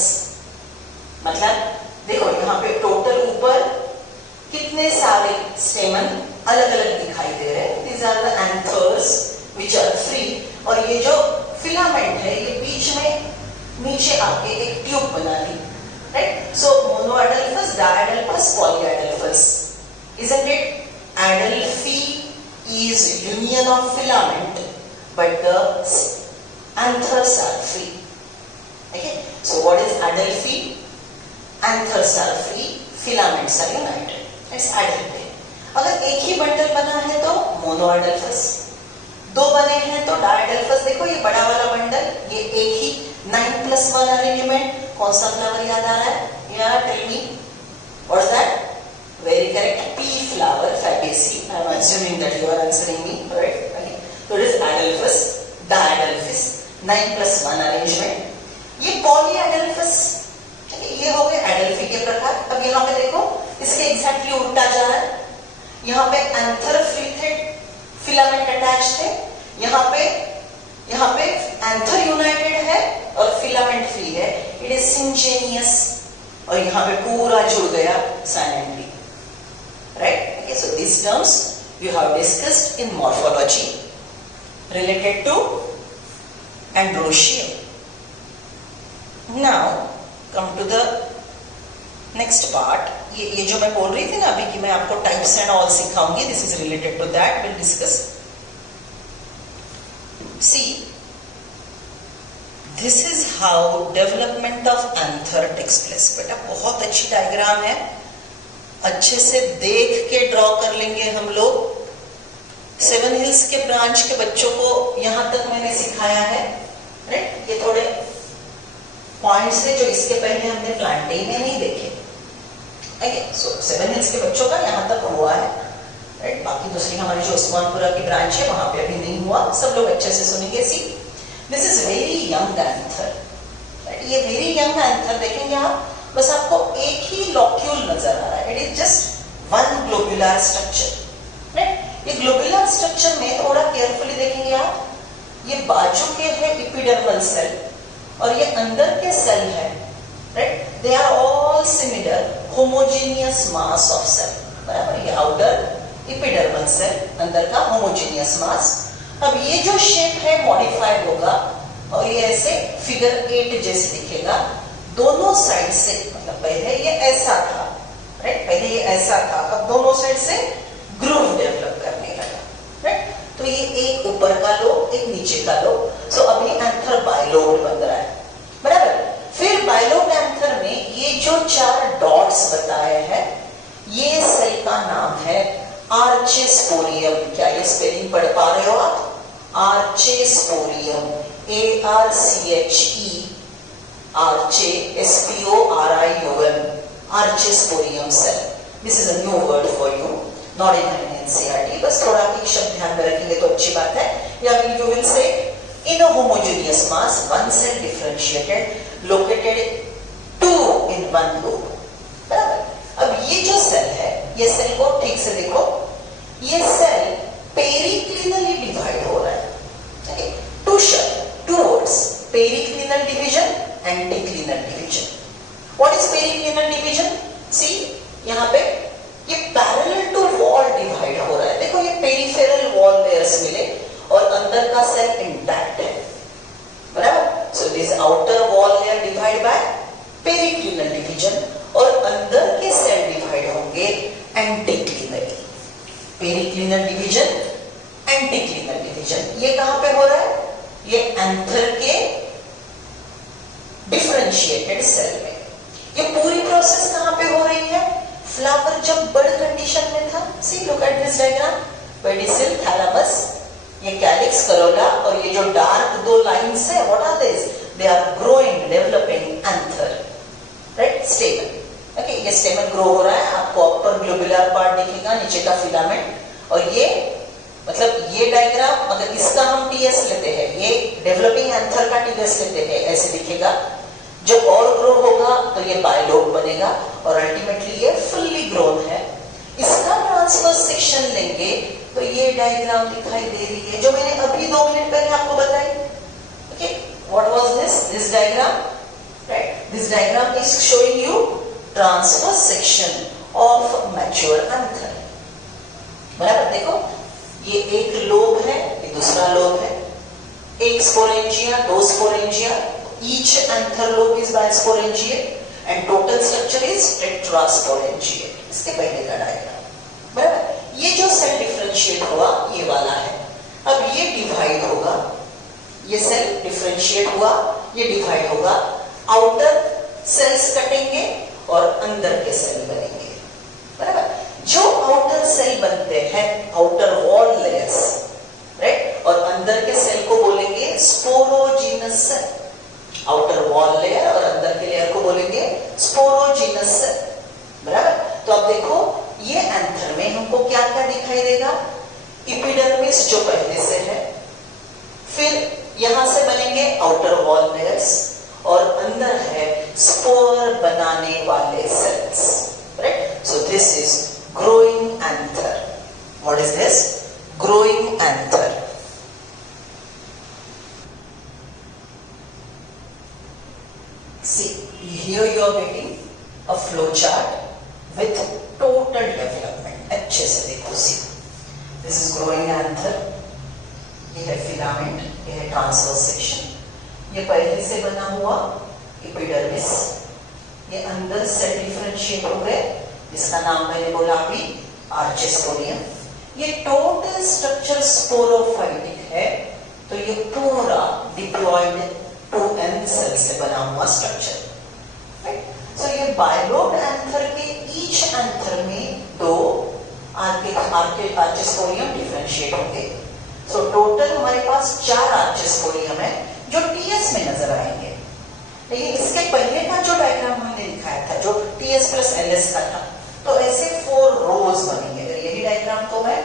मतलब देखो यहाँ पे टोटल ऊपर कितने सारे स्टेमन अलग अलग दिखाई दे रहे हैं. These are the anthers which are free. और ये जो फिलामेंट है ये बीच में नीचे आके एक ट्यूब बना ली, right. So monoadelphous, diadelphous, polyadelphous. Isn't it? Adelphi is union of filament, but the anthers are free. Okay. So what is Adelphi? Anthers are free, filaments are united. It's Adelphi. अगर एक ही बंडल बना है तो मोनोएडल्फस, 2 बने हैं तो डायएडल्फस. देखो ये बड़ा वाला बंडल, ये एक ही 9+1 अरेंजमेंट. कौन सा फ्लावर याद आ रहा है? Yeah, tell me. What's that? Very correct. Pea flower, Fabaceae. I am assuming that you are answering me, right? Okay. So it is Adelphus, Diadelphus, 9+1 arrangement. ये Polyadelphus. ये हो गए एडल्फी के प्रकार. अब यहाँ पे देखो इसके एग्जैक्टली उल्टा जा रहा है. यहाँ पे एंथर फ्री थे, फिलामेंट अटैच थे. यहाँ पे एंथर यूनाइटेड है और फिलामेंट फ्री है. It is syngenesious. और यहाँ पे पूरा जुड़ गया silently, right. Okay. So these terms you have discussed in morphology related to androecium. Now come to the next part. ये जो मैं बोल रही थी ना अभी कि मैं आपको टाइप्स एंड ऑल सिखाऊंगी, this is related to that. Will discuss. See, this is how development of anther takes place. बेटा बहुत अच्छी डायग्राम है, अच्छे से देख के ड्रॉ कर लेंगे हम लोग. 7 हिल्स के ब्रांच के बच्चों को यहां तक मैंने सिखाया है, राइट. ये थोड़े पॉइंट्स है जो इसके पहले हमने प्लांटिंग में नहीं देखे. ओके. सो 7 हिल्स के बच्चों का यहां तक हुआ है, राइट. बाकी दूसरी हमारी जो उस्मानपुरा की ब्रांच है वहां पे अभी नहीं हुआ. सब लोग अच्छे से सुनेंगे. सी this is very young anther, right. ये वेरी यंग एंथर देखेंगे आप, बस आपको एक ही लॉक्यूल नजर आ रहा है. It is just 1 globular structure, right. ये ग्लोबुलर स्ट्रक्चर में थोड़ा केयरफुली देखेंगे आप, ये बाजू के है इपिडर्मल सेल और ये अंदर के सेल है, right. They are all similar, homogeneous mass of cell, बराबर. ये आउटर इपिडर्मल सेल, अंदर का होमोजेनियस मास. अब ये जो शेप है मॉडिफाइड होगा और ये ऐसे फिगर 8 जैसे दिखेगा. दोनों साइड से, मतलब पहले ये ऐसा था, राइट. पहले ये ऐसा था, अब दोनों साइड से ग्रूव डेवलप करने लगा, राइट. तो ये एक ऊपर का लोब, एक नीचे का लोब. सो अभी एंथर बायलोब बन रहा है, बराबर. फिर बायलोब एंथर में ये जो 4 डॉट्स बताए हैं, ये सेल का नाम है आर्चेस्पोरियम. क्या ये स्पेलिंग पढ़ पा रहे हो आप? Archesporium, ARCHE, arche, SPORIUM, archesporium cell. This is a new word for you, not in NCERT. बस थोड़ा एक शब्द ध्यान में रखेंगे तो अच्छी बात है. या you will see in a homogeneous mass 1 cell differentiated located 2 in 1 lobe, बराबर. अब ये जो सेल है, ये सेल को ठीक से देखो, ये सेल पेरिक्लिनली डिवाइड हो रहा है. Two words, periclinal anticlinal division. What is periclinal division? See यहाँ पे ये पैरेलल टू वॉल डिवाइड हो रहा है. देखो ये पेरिफेरल वॉल लेयर्स मिले और अंदर का सेल इंटैक्ट है, बराबर. So this outer wall layer divide by periclinal division और अंदर के सेल डिवाइड होंगे एंटीक्लीनली. पेरिक्लीनल डिवीजन, एंटीक्लीनल डिवीजन. ये कहां पे हो रहा है? ये एंथर के डिफरेंशिएटेड सेल में. ये पूरी प्रोसेस कहां पे हो रही है? फ्लावर जब बर्ड कंडीशन में था. See look at this diagram. Pedicel, thalamus, ये कैलिक्स, करोला और ये जो डार्क दो लाइंस है, what are this? They are growing, developing anther, right, stamen. Okay, ये स्टेमन ग्रो हो रहा है. आपको अपर ग्लोबुलर पार्ट दिखेगा, नीचे का फिलामेंट. और ये मतलब ये डायग्राम अगर इसका हम टीएस लेते हैं, ये डेवलपिंग एंथर का टीएस लेते हैं, ऐसे दिखेगा. जब और ग्रो होगा तो ये बायलोब बनेगा और अल्टीमेटली ये फुल्ली ग्रोन है. इसका ट्रांसवर्स सेक्शन लेंगे तो ये डायग्राम दिखाई दे रही है जो मैंने अभी 2 मिनट पहले आपको बताई. Okay, what was this diagram, right. This diagram is showing you transverse section of mature anther, बराबर. देखो ये एक लोब है, ये दूसरा लोब है. एक स्पोरेंजिया, दो sporangia. Each anther lobe is bisporangiate and total structure is tetrasporangiate. इसके पहले का डायग्राम, बराबर. ये जो सेल डिफरेंशिएट हुआ ये वाला है. अब ये डिवाइड होगा, ये सेल डिफरेंशिएट हुआ, ये डिवाइड होगा. आउटर सेल्स कटेंगे और अंदर के सेल बनेंगे, बराबर. जो आउटर सेल बनते हैं, आउटर वॉल लेयर्स, राइट, और अंदर के सेल को बोलेंगे sporogenous cell. Outer wall layer और अंदर के लेयर को बोलेंगे स्पोरोजीनस सेल, बराबर. तो अब देखो ये एंथर में हमको क्या क्या दिखाई देगा? एपिडर्मिस जो पहले से है, फिर यहां से बनेंगे आउटर वॉल लेयर्स और अंदर है स्पोर बनाने वाले cells, right. So this is growing anther. What is this? Growing anther. See, here you are getting a flow chart with total development. अच्छे से देखो. See, this is growing anther. ये है फिलामेंट, ये है ट्रांसवर्स सेक्शन. ये पहले से बना हुआ एपिडर्मिस. ये अंदर सेल डिफरेंशिएट हो गए, जिसका नाम मैंने बोला अभी आर्चेस्पोरियम. ये टोटल स्ट्रक्चर स्पोरोफाइटिक है. तो ये पूरा डिप्लॉयड 2n सेल से बना हुआ स्ट्रक्चर, राइट. सो ये बायलोब एंथर के ईच एंथर में दो आर्चेस्पोरियम डिफरेंशिएट होंगे. सो टोटल हमारे पास 4 आर्चेस्पोरियम है जो टीएस में नजर आएंगे. लेकिन इसके पहले का जो डायग्राम हमने दिखाया था, जो टीएस प्लस एलएस का था, तो ऐसे 4 रोज बनेंगे. अगर यही डायग्राम को मैं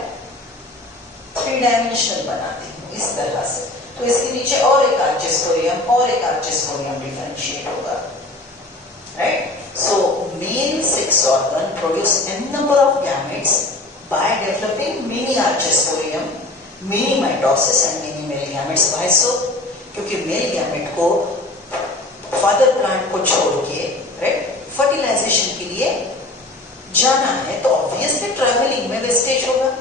3 डायमेंशनल बनाती हूँ इस तरह से, तो इसके नीचे और एक आर्चेस्पोरियम और एक आर्चेस्पोरियम डिफरेंशिएट होगा, right. So male sex organ produce n number of gametes by developing many archesporeum, many mitosis and many male gametes. Why so? क्योंकि मेल गैमेट को फादर प्लांट को छोड़ के, राइट, फर्टिलाइजेशन के लिए जाना है, तो ऑब्वियसली ट्रैवलिंग में वेस्टेज होगा.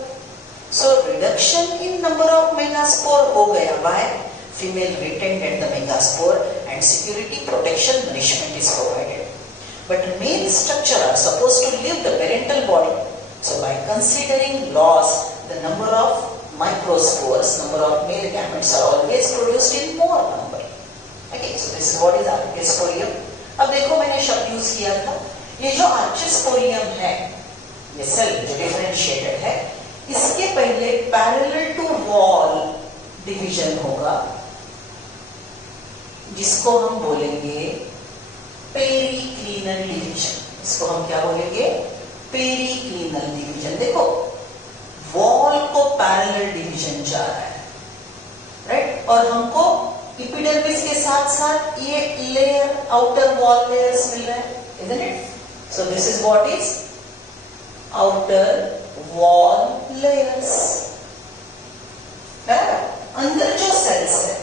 So reduction in number of megaspore हो गया. Why? Female retained at the megaspore and security, protection, nourishment is provided. But male structure are supposed to leave the parental body. So by considering loss, the number of microspores, number of male gametes are always produced in more number. Okay, so this is what is archesporeum. अब देखो मैंने शब्द यूज किया था. ये जो archesporeum है, ये सेल जो डिफरेंशिएटेड है, इसके पहले पैरेलल टू वॉल डिवीजन होगा, जिसको हम बोलेंगे पेरिक्लीनल डिवीजन. इसको हम क्या बोलेंगे? पेरिक्लीनल डिवीजन. देखो वॉल को पैरेलल डिवीजन जा रहा है, राइट. और हमको एपिडर्मिस के साथ साथ ये लेयर आउटर वॉल लेयर्स मिल रहे हैं, isn't it? So this is what is outer wall layers. अंदर जो सेल्स है,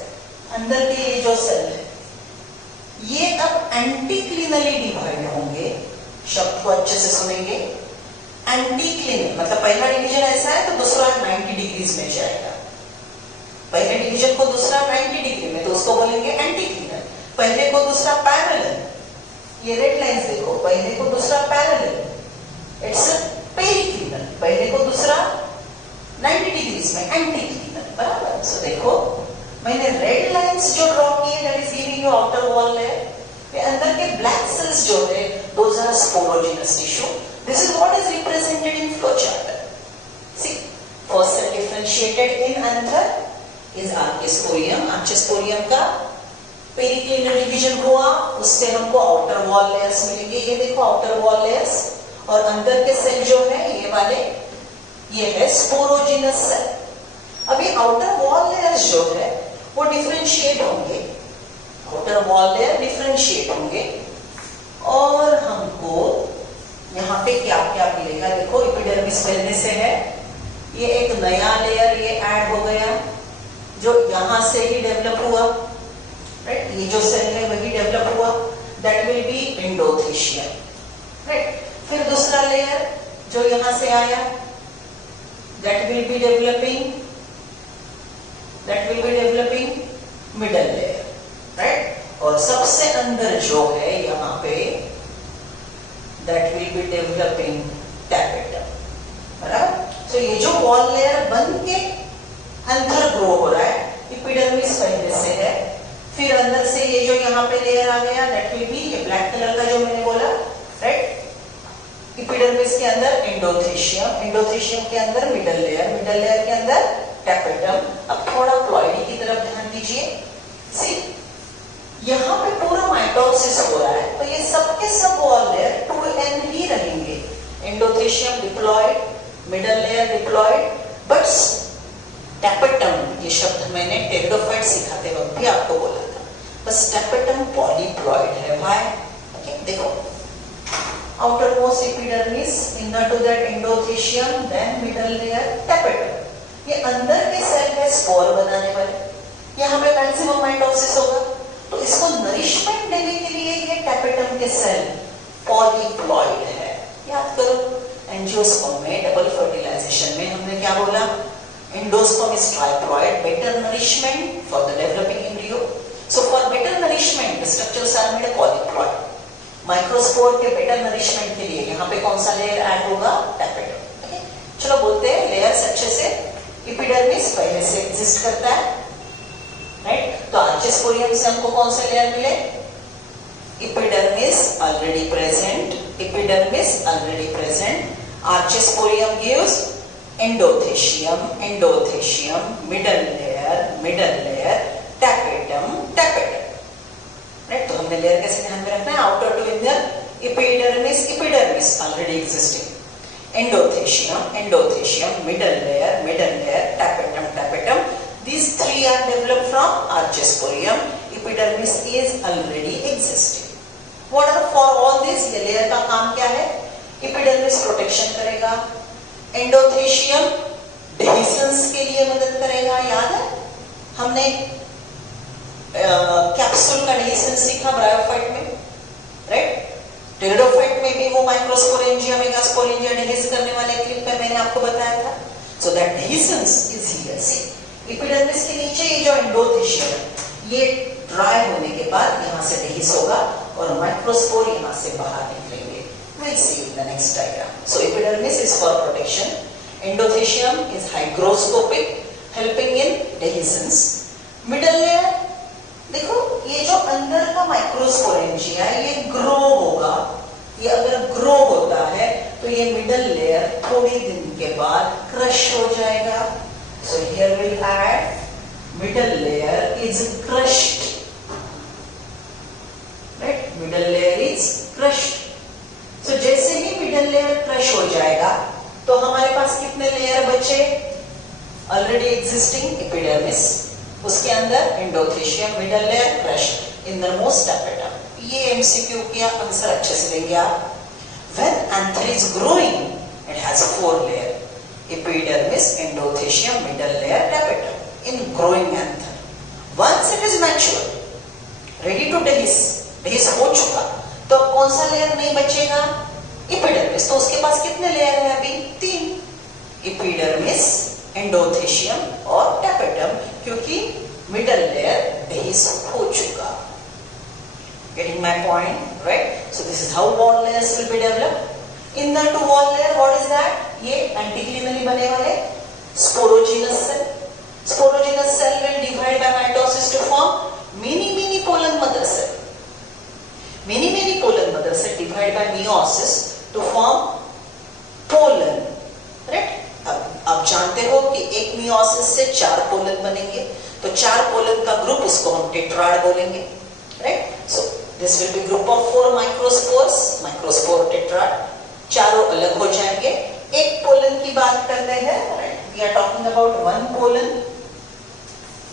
अंदर के ये जो सेल है, ये अब एंटीक्लिनली डिवाइड होंगे, शब्द को अच्छे से सुनेंगे। एंटीक्लिनल मतलब पहला डिवीजन ऐसा है तो दूसरा 90 डिग्रीज में जाएगा, पहले डिवीजन को दूसरा 90 डिग्री में, तो उसको बोलेंगे एंटीक्लिनल। पहले को दूसरा पैरेलल, ये रेड लाइंस देखो, पहले को दूसरा पैरेलल, इट्स पेरिक्लिनल। पहले को दूसरा 90 डिग्रीज में एंटीक्लिनल, बराबर। सो देखो मैंने रेड लाइंस जो ड्रॉ किए, that is giving you outer wall layer, ये अंदर के ब्लैक सेल्स जो है those are sporogenous tissue. This is what is represented in flow chart. See first cell differentiated in अंदर इज आर्चेस्पोरियम, आर्चेस्पोरियम का पेरिक्लिनल डिवीजन हुआ, उससे हमको आउटर वॉल लेयर्स मिलेंगे। ये देखो आउटर वॉल लेयर्स, और अंदर के सेल जो है ये वाले, ये है स्पोरोजिनस सेल। अभी आउटर वॉल लेयर्स जो है वो डिफरेंशिएट होंगे, आउटर वॉल लेयर डिफरेंशिएट होंगे, और हमको यहाँ पे क्या क्या मिलेगा। देखो एपिडर्मिस पहले से है, ये एक नया लेयर ये ऐड हो गया जो यहां से ही डेवलप हुआ, राइट। ये जो सेल है वही डेवलप हुआ, that will B endothecium, right. फिर दूसरा लेयर जो यहां से आया, that will B developing middle layer, right. और सबसे अंदर जो है यहाँ पे, that will B developing tapetum, बराबर। तो ये जो वॉल लेयर बन के अंदर ग्रो हो रहा है, एपिडर्मिस पहले से है, फिर अंदर से ये जो यहाँ पे लेयर आ गया, दैट विल बी ये ब्लैक कलर का जो मैंने बोला, राइट। एपिडर्मिस के अंदर एंडोथेशियम, एंडोथेशियम के अंदर मिडल लेयर, मिडल लेयर के अंदर टैपेटम। अब थोड़ा प्लॉइडी की तरफ ध्यान दीजिए। सी यहाँ पे पूरा माइटोसिस हो रहा है, तो ये सबके सब वॉल लेयर 2n ही रहेंगे। Endothecium diploid, middle layer diploid, but tapetum, ये शब्द मैंने टेरिडोफाइट सिखाते वक्त भी आपको बोला था, बस टैपेटम पॉलीप्लॉइड है। व्हाई? ओके, देखो outermost epidermis, inner to that endothecium, then middle layer tapetum. ये अंदर के सेल में स्पोर बनाने वाले, यहाँ पे मैक्सिमम माइटोसिस होगा, तो इसको नरिशमेंट देने के लिए ये टैपेटम के सेल पॉलीप्लॉइड है। याद करो एंजियोस्पर्म में डबल फर्टिलाइजेशन में हमने क्या बोला, endosperm is triploid, better nourishment for the developing embryo. So for better nourishment the structures are made polyploid. Microspore के बेटर नरिशमेंट के लिए यहाँ पे कौन सा लेयर ऐड होगा, टैपेटम। ओके, चलो बोलते हैं लेयर्स अच्छे से। एपिडर्मिस पहले से एग्जिस्ट करता है, राइट। तो आर्चेस्पोरियम से हमको कौन से लेयर मिले, epidermis already present, epidermis already present. Archesporium gives endothecium, endothecium, middle layer, tapetum, tapetum, right. तो हमने लेयर कैसे ध्यान में रखना है, outer to inner, epidermis, epidermis already existing, endothecium, middle layer, tapetum, tapetum. These three are developed from archesporium. Epidermis is already existing. What are for all this? ये लेयर का काम क्या है, एपिडर्मिस प्रोटेक्शन करेगा, एंडोथेशियम डेहिसेंस के लिए मदद करेगा। याद है हमने कैप्सूल का डेहिसेंस सीखा ब्रायोफाइट में, राइट। टेरिडोफाइट में भी वो माइक्रोस्पोरेंजिया, मेगास्पोरेंजिया डेहिस करने वाले क्लिप पे मैंने आपको बताया था। So that dehiscence is here. See epidermis के नीचे ये जो एंडोथेशियम है, ये ड्राई होने के बाद यहाँ से डेहिस होगा और माइक्रोस्पोर यहाँ से बाहर निकलेंगे। We'll see in the next diagram. So epidermis is for protection. Endothecium is hygroscopic, helping in dehiscence. Middle layer, देखो ये जो अंदर का माइक्रोस्पोरेंजिया ये ग्रो होगा, ये अगर ग्रो होता है तो ये मिडल लेयर थोड़ी दिन के बाद क्रश हो जाएगा। So here we'll add middle layer is crushed, right? Middle layer is crushed. So जैसे ही middle layer crush हो जाएगा तो हमारे पास कितने लेयर बचे, ऑलरेडी एग्जिस्टिंग एपिडर्मिस, उसके अंदर endothecium, middle layer crushed, innermost tapetum. ये एमसीक्यू का आंसर अच्छे से देंगे आप। When anther is growing, it has 4 layers. Epidermis, endothecium, middle layer, tapetum in growing anther. Once it is mature, ready to dehisce, days हो चुका, तो कौन सा लेयर नहीं बचेगा? एपिडर्मिस। तो उसके पास कितने लेयर है अभी? 3, एपिडर्मिस, एंडोथेशियम और टैपेटम, क्योंकि मिडल लेयर डेज हो चुका। Getting my point, right? So this is how wall layers will be developed. Inner to wall layer, what is that? ये anticlinally बने वाले sporogynous cell. Sporogynous cell will divide by mitosis to form mini pollen mother cell. Mini pollen mother cell divide by meiosis to form pollen, right? अब आप जानते हो कि एक meiosis से 4 पोलन बनेंगे, तो 4 पोलन का ग्रुप उसको हम टेट्राड बोलेंगे, right? So this will be group of 4 microspores, microspore tetrad, चारों अलग हो जाएंगे। एक पोलन की बात करते हैं, right? We are talking about one pollen.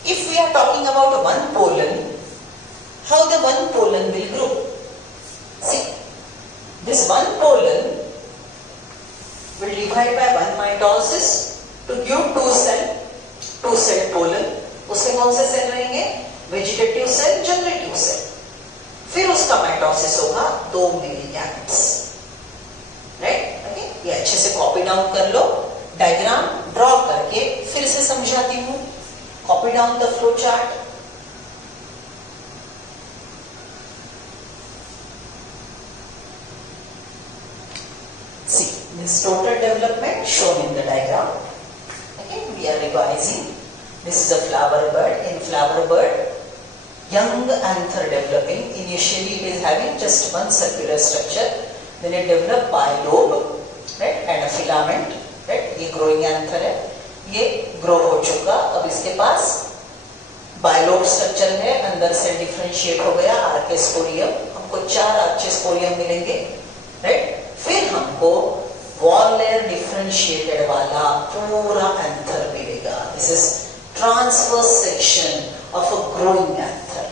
If we are talking about one pollen, how the one pollen will group? See, this one pollen will divide by one mitosis to give two cell pollen. उसमें कौन से सेल रहेंगे? Vegetative cell, generative cell. फिर उसका माइटोसिस होगा 2 मिलीगैमेट्स, राइट? ओके, ये अच्छे से कॉपी डाउन कर लो, डायग्राम ड्रॉ करके फिर से समझाती हूँ। Copy down the flow chart. See, this total development shown in the diagram. Okay, we are revising. This is a flower bud. In flower bud, young anther developing. Initially it is having just one circular structure, then it develop bilobe, right, and a filament, right? ये growing anther है, ये grow हो चुका, अब इसके पास bilobe structure है, अंदर से differentiate हो गया archesporium, हमको 4 archesporium मिलेंगे, right? फिर हमको wall layer differentiated वाला पूरा anther मिलेगा. This is transverse section of a growing anther.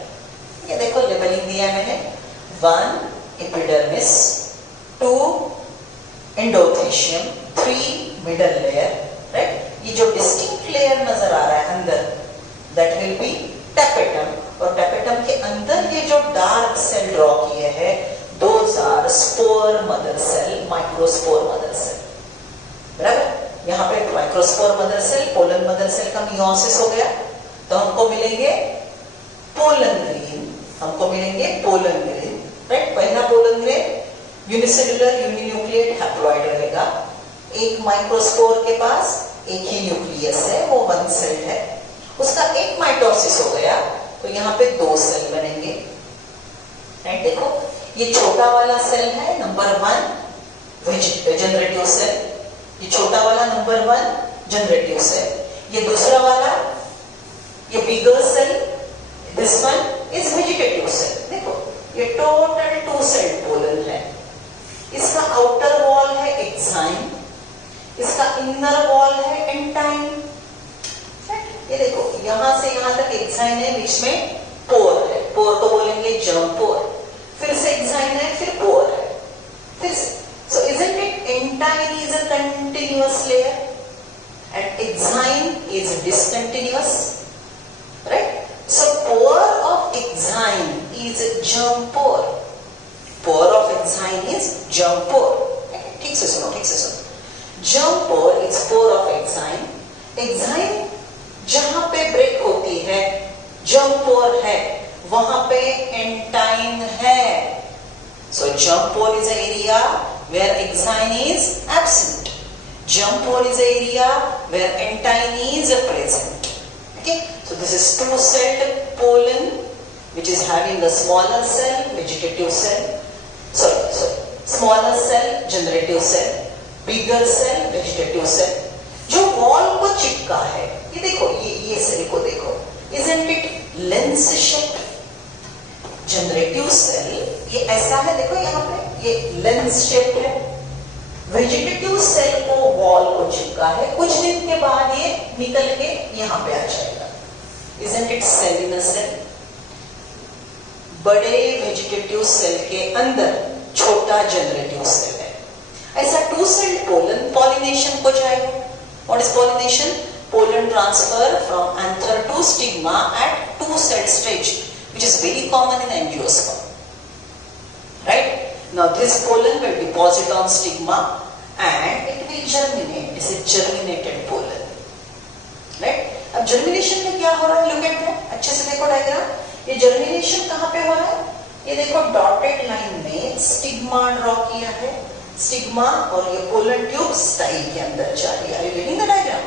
ये देखो लेबलिंग दिया है मैंने, 1 epidermis, 2 endothecium, 3 middle layer, right? ये जो डिस्टिंक्ट लेयर नजर आ रहा है अंदर, दैट विल बी टैपेटम, और टैपेटम के अंदर ये जो डार्क सेल ड्रॉ किए हैं, those are spore mother cell, microspore mother cell, बराबर? यहाँ पे microspore mother cell, pollen mother cell का मियोसिस हो गया, तो हमको मिलेंगे पोलन ग्रेन, हमको मिलेंगे पोलन ग्रेन, राइट? पहला pollen grain unicellular uninucleate haploid रहेगा, एक माइक्रोस्पोर के पास एक ही न्यूक्लियस है, वो 1 सेल है, उसका एक माइटोसिस हो गया, तो यहाँ पे 2 सेल बनेंगे, राइट? देखो ये छोटा वाला सेल है नंबर 1 जनरेटिव सेल, ये छोटा वाला नंबर 1 जनरेटिव सेल, ये दूसरा वाला ये bigger cell, this one is vegetative cell. देखो ये टोटल 2 सेल पोलन है, इसका आउटर वॉल है एक्साइन, इसका इनर वॉल है एंटाइन, ये देखो यहां से यहां तक एक्साइन है, बीच में पोर है, पोर को बोलेंगे जर्म पोर, फिर से एक्साइन है, फिर पोर है, फिर से। So isn't it entine is a continuous layer and exine is discontinuous, right? So pore of exine is germ pore, pore of exine is germ pore, ठीक से सुनो, ठीक से सुनो। germ pore is pore of exine, exine जहां पे ब्रेक होती है, germ pore है, वहां पे entine है। So germ pore is an area where exine is absent. Germ pore is an area where entine is present. Okay, so this is 2-celled pollen which is having the smaller cell, vegetative cell, smaller cell, generative cell, bigger cell, vegetative cell. जो wall को चिपका है, ये देखो, ये सेल को देखो, isn't it lens shaped? Generative cell ये ऐसा है, देखो यहाँ पे ये लेंस शेप है, वेजिटेटिव सेल को वॉल को चिपका है, कुछ दिन के बाद ये निकल के यहाँ पे आ जाएगा। Isn't it cell in a cell? बड़े वेजिटेटिव सेल के अंदर छोटा जनरेटिव सेल है, ऐसा 2-celled pollen pollination को जाएगा। What is pollination? Pollen transfer from anther to stigma at 2-cell stage, which is very common in angiosperm. Now this pollen will deposit on stigma and it will germinate. This is germinated pollen. Right? अब germination में क्या हो रहा है? Look at that. अच्छे से देखो डायग्राम. ये germination कहाँ पे हो रहा है? ये देखो डॉटेड लाइन में स्टिग्मा ड्रॉ किया है. स्टिग्मा और ये पोलन ट्यूब स्टाइल के अंदर जा रही है. Are you reading the diagram?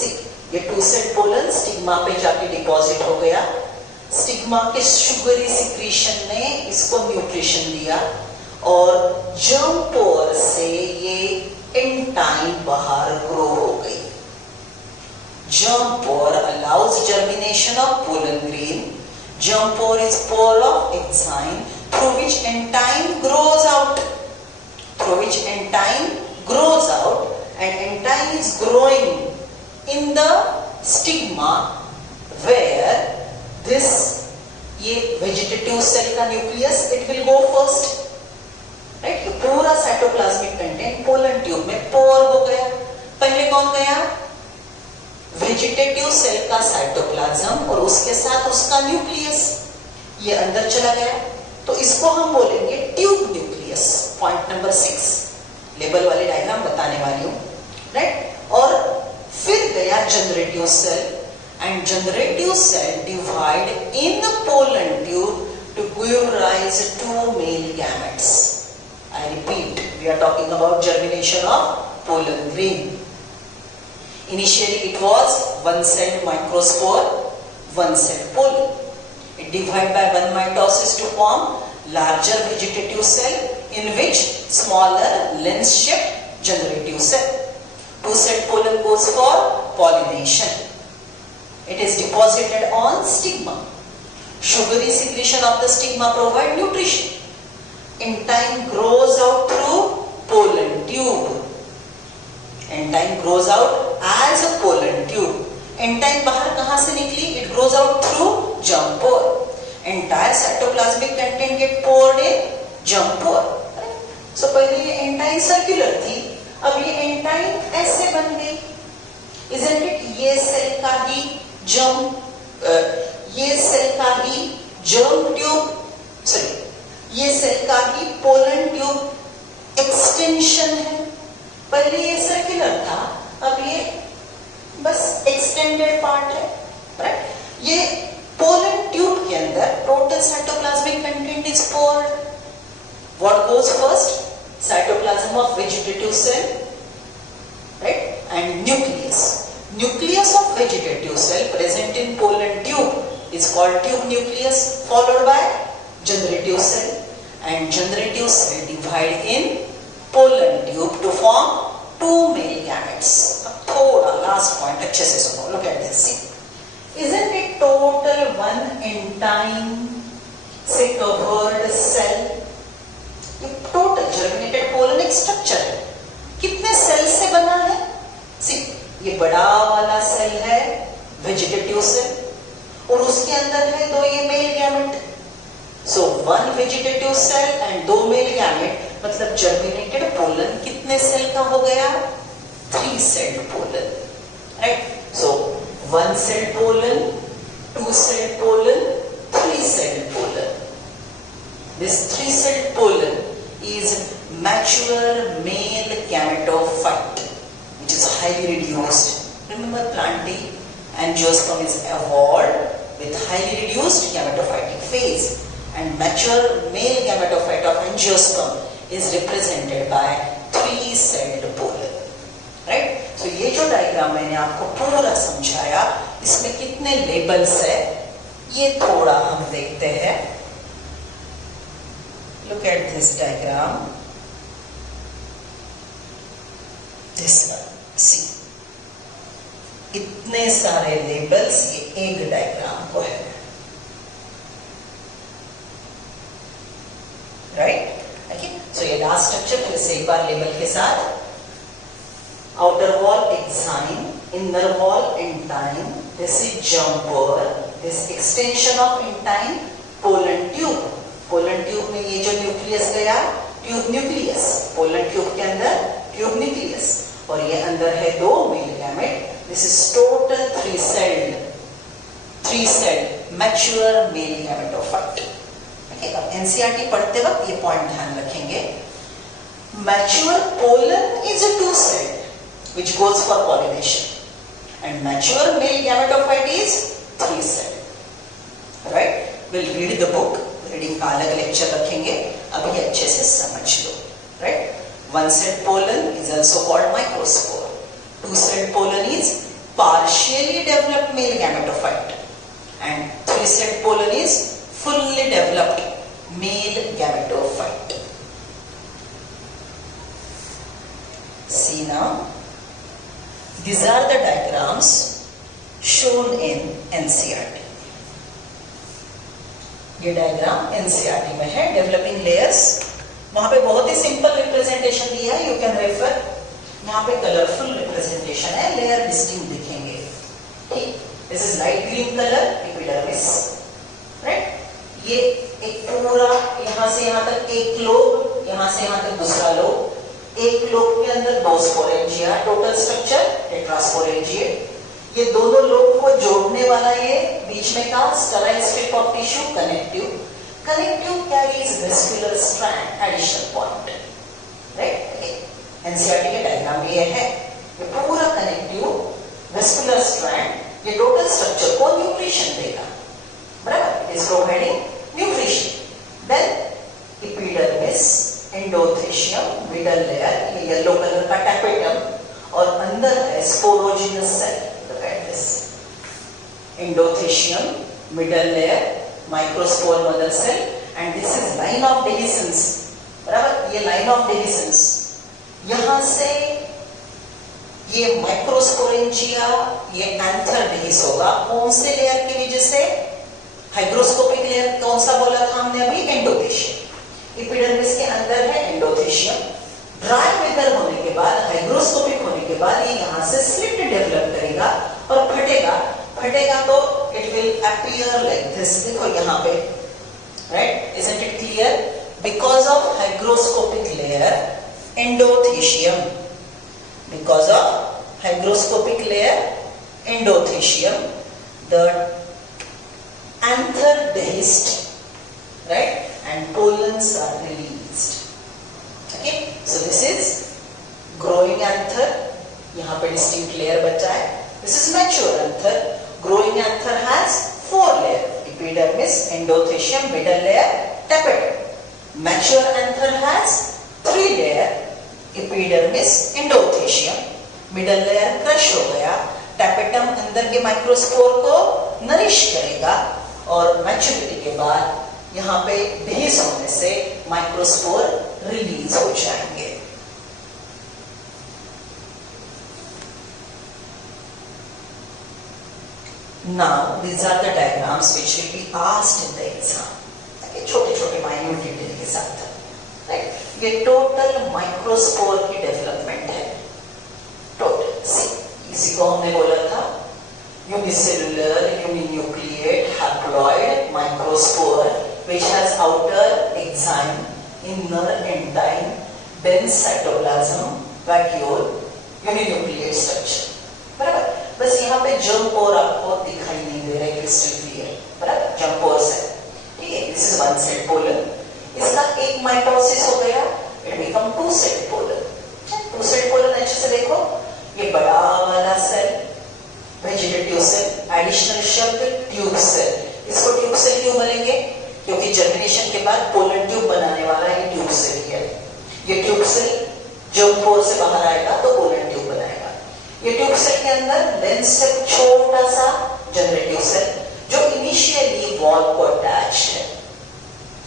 See, ये टू सेल पोलन स्टिग्मा पे जाके डिपॉजिट हो गया. स्टिग्मा के शुगरी सिक्रीशन ने इसको न्यूट्रिशन दिया और जर्म पोर से ये इन टाइम बाहर ग्रो हो गई. Germ pore allows germination of pollen grain. Germ pore is pore of enzyme through which enzyme grows out. Through which enzyme grows out, and enzyme is growing in the stigma where this ये वेजिटेटिव सेल का nucleus it will go first. Right? ये पूरा साइटोप्लाज्मिक कंटेंट पोलन ट्यूब में पोर हो गया. पहले कौन गया? वेजिटेटिव सेल का साइटोप्लाज्म और उसके साथ उसका न्यूक्लियस. ये अंदर चला गया तो इसको हम बोलेंगे tube nucleus. Point number 6 label वाले डायग्राम बताने वाली हूं. राइट? और फिर गया generative cell and generative cell divide in the pollen tube to give rise to male gametes. I repeat, we are talking about germination of pollen grain. Initially it was one celled microspore, one celled pollen. It divided by one mitosis to form larger vegetative cell in which smaller lens shaped generative cell. Two-celled pollen goes for pollination. It is deposited on stigma. Sugary secretion of the stigma provide nutrition. Enzyme grows out through pollen tube. Enzyme grows out as a pollen tube. Enzyme बाहर कहाँ से निकली? It grows out through germ pore. Entire cytoplasmic content get poured in germ pore. So पहले ये enzyme circular थी, अब ये enzyme ऐसे बन गई. Isn't it? ये सेल का ही ये सेल का ही जर्म ट्यूब, सॉरी ये सेल का ही पोलन ट्यूब एक्सटेंशन है. पहले ये सर्कुलर था, अब ये बस एक्सटेंडेड पार्ट है. राइट? ये पोलन ट्यूब के अंदर total cytoplasmic content is poured. What goes first? Cytoplasm of vegetative cell, right, and nucleus. Nucleus of vegetative cell present in pollen tube is called tube nucleus, followed by generative cell, and generative cell divide in pollen tube to form two male gametes. अब थोड़ा last point अच्छे से सुनो. Look at this. See, isn't it total one enzyme से covered cell? ये total germinated pollen एक structure है. कितने सेल से बना है? See, ये बड़ा वाला सेल है वेजिटेटिव सेल और उसके अंदर है दो ये male gamete. So one vegetative cell and दो मेल गैमेट, मतलब जर्मिनेटेड पोलन कितने सेल का हो गया? 3 celled pollen. Right? So 1 celled pollen, 2 celled pollen, 3 celled pollen. This 3 celled pollen is mature male gametophyte which is highly reduced. Remember, planting angiosperm is evolved with highly reduced gametophytic phase, and mature male gametophyte of angiosperm is represented by 3-celled pollen. Right? So ये जो डायग्राम मैंने आपको पूरा समझाया, इसमें कितने लेबल्स है ये थोड़ा हम देखते हैं. Look at this diagram. This one. See, इतने सारे लेबल्स ये एक डायग्राम को है. राइट? ओके, सो ये लास्ट स्ट्रक्चर फिर से एक बार लेबल के साथ. Outer wall exine, inner wall intine, this is germ pore, this extension of intine pollen tube. Pollen tube में ये जो न्यूक्लियस गया ट्यूब न्यूक्लियस, पोलन ट्यूब के अंदर ट्यूब न्यूक्लियस, और ये अंदर है दो male gamete. This is total 3 celled mature male gametophyte. ठीक है, एनसीईआरटी पढ़ते वक्त ये पॉइंट ध्यान रखेंगे. Mature pollen is a two celled which goes for pollination and mature male gametophyte is three celled. Right, will read the book. Reading का अलग लेक्चर रखेंगे, अभी अच्छे से समझ लो. Right, one celled pollen is also called microspore. Two celled pollen is partially developed male gametophyte and three celled pollen is fully developed male gametophyte. See now, these are the diagrams shown in NCERT. ये डायग्राम NCERT में है. डेवलपिंग लेयर्स, वहां पे बहुत ही सिंपल रिप्रेजेंटेशन दिया है, यू कैन रेफर. यहाँ पे कलरफुल रिप्रेजेंटेशन है, लेयर डिस्टिंक्ट दिखेंगे. ठीक, this is light green colour epidermis. Right, ये एक पूरा यहाँ से यहाँ तक एक लोब, यहाँ से यहाँ तक दूसरा लोब. एक लोब के अंदर दो स्पोरेंजिया, टोटल स्ट्रक्चर टेट्रास्पोरेंजिएट. ये दोनों लोब को जोड़ने वाला ये बीच में का sterile strip of tissue connective. Connective carries vascular strand additional point. Right, NCERT के डायग्राम में ये है. ये पूरा कनेक्टिव वेस्कुलर स्ट्रैंड ये टोटल स्ट्रक्चर को न्यूट्रिशन देगा. बराबर, it is providing nutrition. Then epidermis, endothecium, middle layer, ये येलो कलर का टैपेटम और अंदर है sporogenous cell. Look at this, endothecium, middle layer, microspore mother cell and this is line of dehiscence. बराबर, ये लाइन ऑफ डेहिसेंस. यहां से ये माइक्रोस्पोरेंजिया, ये एंथर डेहिस होगा. कौन से लेयर की वजह से? Hygroscopic layer. कौन सा बोला था हमने अभी? एंडोथेशियम. एपिडर्मिस के अंदर है एंडोथेशियम. ड्राई वेदर होने के बाद, हाइग्रोस्कोपिक होने के बाद ये यहाँ से स्लिट डेवलप करेगा और फटेगा. फटेगा तो it will appear like this. देखो यहाँ पे. Right, isn't it clear? Because of hygroscopic layer endothecium, because of hygroscopic layer endothecium, the anther dehisced, right, and pollens are released. Okay, so this is growing anther. यहाँ पे distinct layer बचा है. This is mature anther. Growing anther has four layers: epidermis, endothecium, middle layer, tapetum. Mature anther has three layers: epidermis, endothecium, middle layer crush हो गया, टैपेटम अंदर के माइक्रोस्पोर को नरिश करेगा और मैच्योरिटी के बाद यहाँ पे डेहिस होने से माइक्रोस्पोर रिलीज हो जाएंगे. Now these are the diagrams which will be asked in the exam. छोटे छोटे माइन्यूट डिटेल के साथ. राइट, ये टोटल माइक्रोस्पोर की डेवलपमेंट है. टोटल, इसी को हमने बोला था unicellular, uninucleate, haploid microspore which has outer exine, inner endyne, dense cytoplasm, vacuole, uninucleate structure. बराबर, बस यहाँ पे जर्म पोर आपको दिखाई नहीं दे रहा है क्रिस्टल क्लियर. बराबर, जर्म पोर्स है. ठीक है, this is one cell pollen. इसका एक माइटोसिस हो गया, it become two cell pollen. Two cell pollen अच्छे से देखो, ये बड़ा वाला सेल वेजिटेटिव सेल, एडिशनल शब्द ट्यूब सेल. इसको ट्यूब सेल क्यों बोलेंगे? क्योंकि जर्मिनेशन के बाद पोलन ट्यूब बनाने वाला ये ट्यूब सेल है. ये ट्यूब सेल जर्म पोर से बाहर आएगा तो पोलन ट्यूब बनाएगा. ये ट्यूब सेल के अंदर लेंस से छोटा सा जनरेटिव सेल जो इनिशियली वॉल को अटैच्ड है.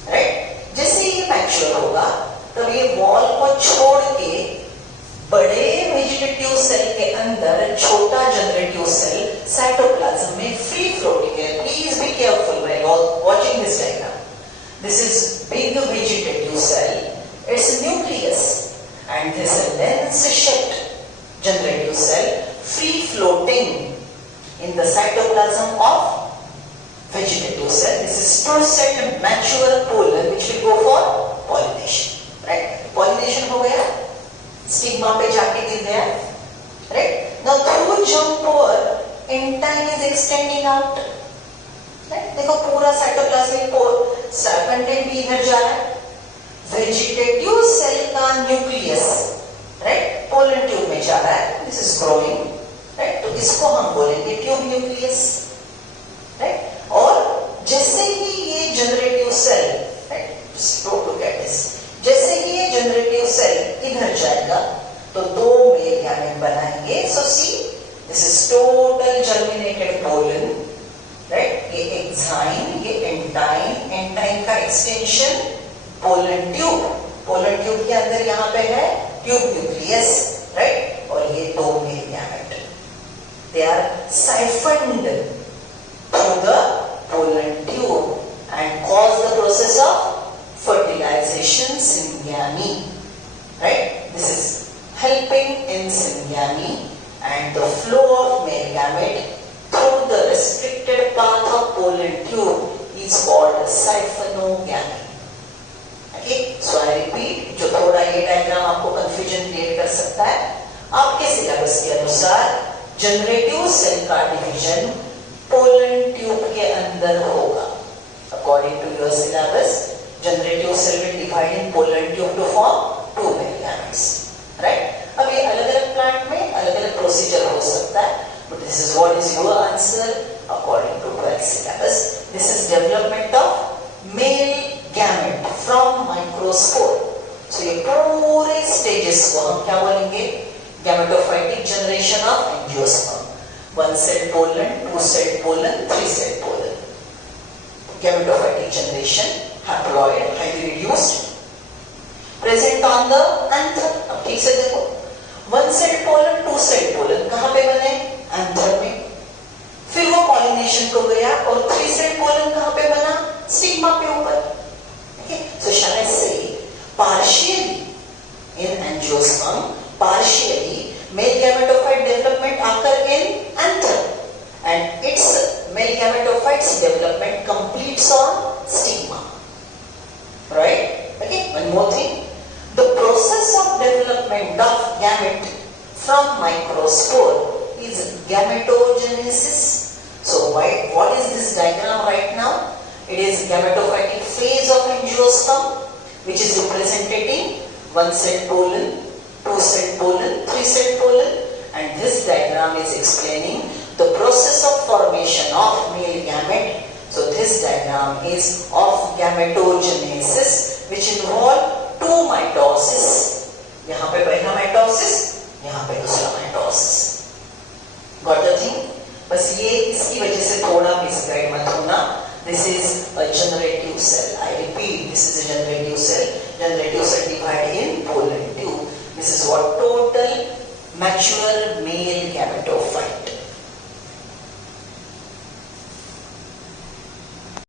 राइट, जैसे ये मैच्योर होगा तब ये वॉल को छोड़ के बड़े वेजिटेटिव सेल के अंदर छोटा जनरेटिव सेल साइटोप्लाज्म में फ्री फ्लोटिंग है. Please be careful while watching this diagram. This is big vegetative cell, it's nucleus and this is lens shaped generative cell free floating in the cytoplasm of vegetative cell. This is two-celled mature pollen which will go for pollination. Right? Pollination हो गया, stigma पे जाके गिर गया. Right? Now through germ pore, entyme is extending out. देखो पूरा साइटोप्लाज्मिक कंटेंट भी इधर जा रहा है. वेजिटेटिव सेल का न्यूक्लियस, राइट, पोलन ट्यूब में जा रहा है. This is growing, right. तो इसको हम बोलेंगे ट्यूब न्यूक्लियस, राइट. और जैसे ही ये जनरेटिव सेल, राइट, जैसे ही ये जनरेटिव सेल इधर जाएगा तो दो मेल गैमेट बनाएंगे. So see, this is total germinated pollen, right. ये एक्साइन, ये एंटाइन, एंटाइन का extension pollen tube, pollen tube के अंदर यहाँ पे है ट्यूब न्यूक्लियस, राइट. और ये दो male gamete, they are siphoned through the pollen tube and cause the process of fertilization, syngamy, right. This is helping in syngamy and the flow of male gamete through the restricted path of pollen tube is called siphonogamy. Okay, so I repeat, जो थोड़ा ये डायग्राम आपको कंफ्यूजन क्रिएट कर सकता है, आपके सिलेबस के अनुसार जनरेटिव सेल का डिवीजन पोलन ट्यूब के अंदर होगा. According to your syllabus, generative cell will divide in pollen tube to form two male gametes, right. अब ये अलग अलग प्लांट में अलग अलग प्रोसीजर हो सकता है, but this is what is your answer according to 12th syllabus. This is development of male gamete from microspore. So ये पूरे स्टेजेस को हम क्या बोलेंगे? Gametophytic generation of angiosperm. 1 cell pollen, 2 cell pollen, 3 cell pollen. Gametophytic generation, haploid, highly reduced, present on the anther. अब ठीक से देखो, 1 cell pollen, 2 cell pollen कहाँ पे बने? anther में. फिर वो pollination को गया और 3 cell pollen कहाँ पे बना? stigma पे ऊपर. Okay, so shall I say partially in angiosperm, partially male gametophyte development occur in anther and its male gametophytes development completes on stigma, right. Okay, one more thing, the process of development of gamete from microspore is gametogenesis. So what is this diagram right now? It is gametophytic phase of angiosperm, which is represented in 1 cell pollen, 2 cell pollen, 3 cell pollen, and this diagram is explaining the process of formation of male gamete. So this diagram is of gametogenesis, which involve 2 mitosis. यहाँ पे पहला mitosis, यहाँ पे दूसरा mitosis. Got the thing? बस ये इसकी वजह से थोड़ा मिसगाइड मत होना. This is a generative cell. I repeat, this is a generative cell. Generative cell divided in pollen tube. This is what total mature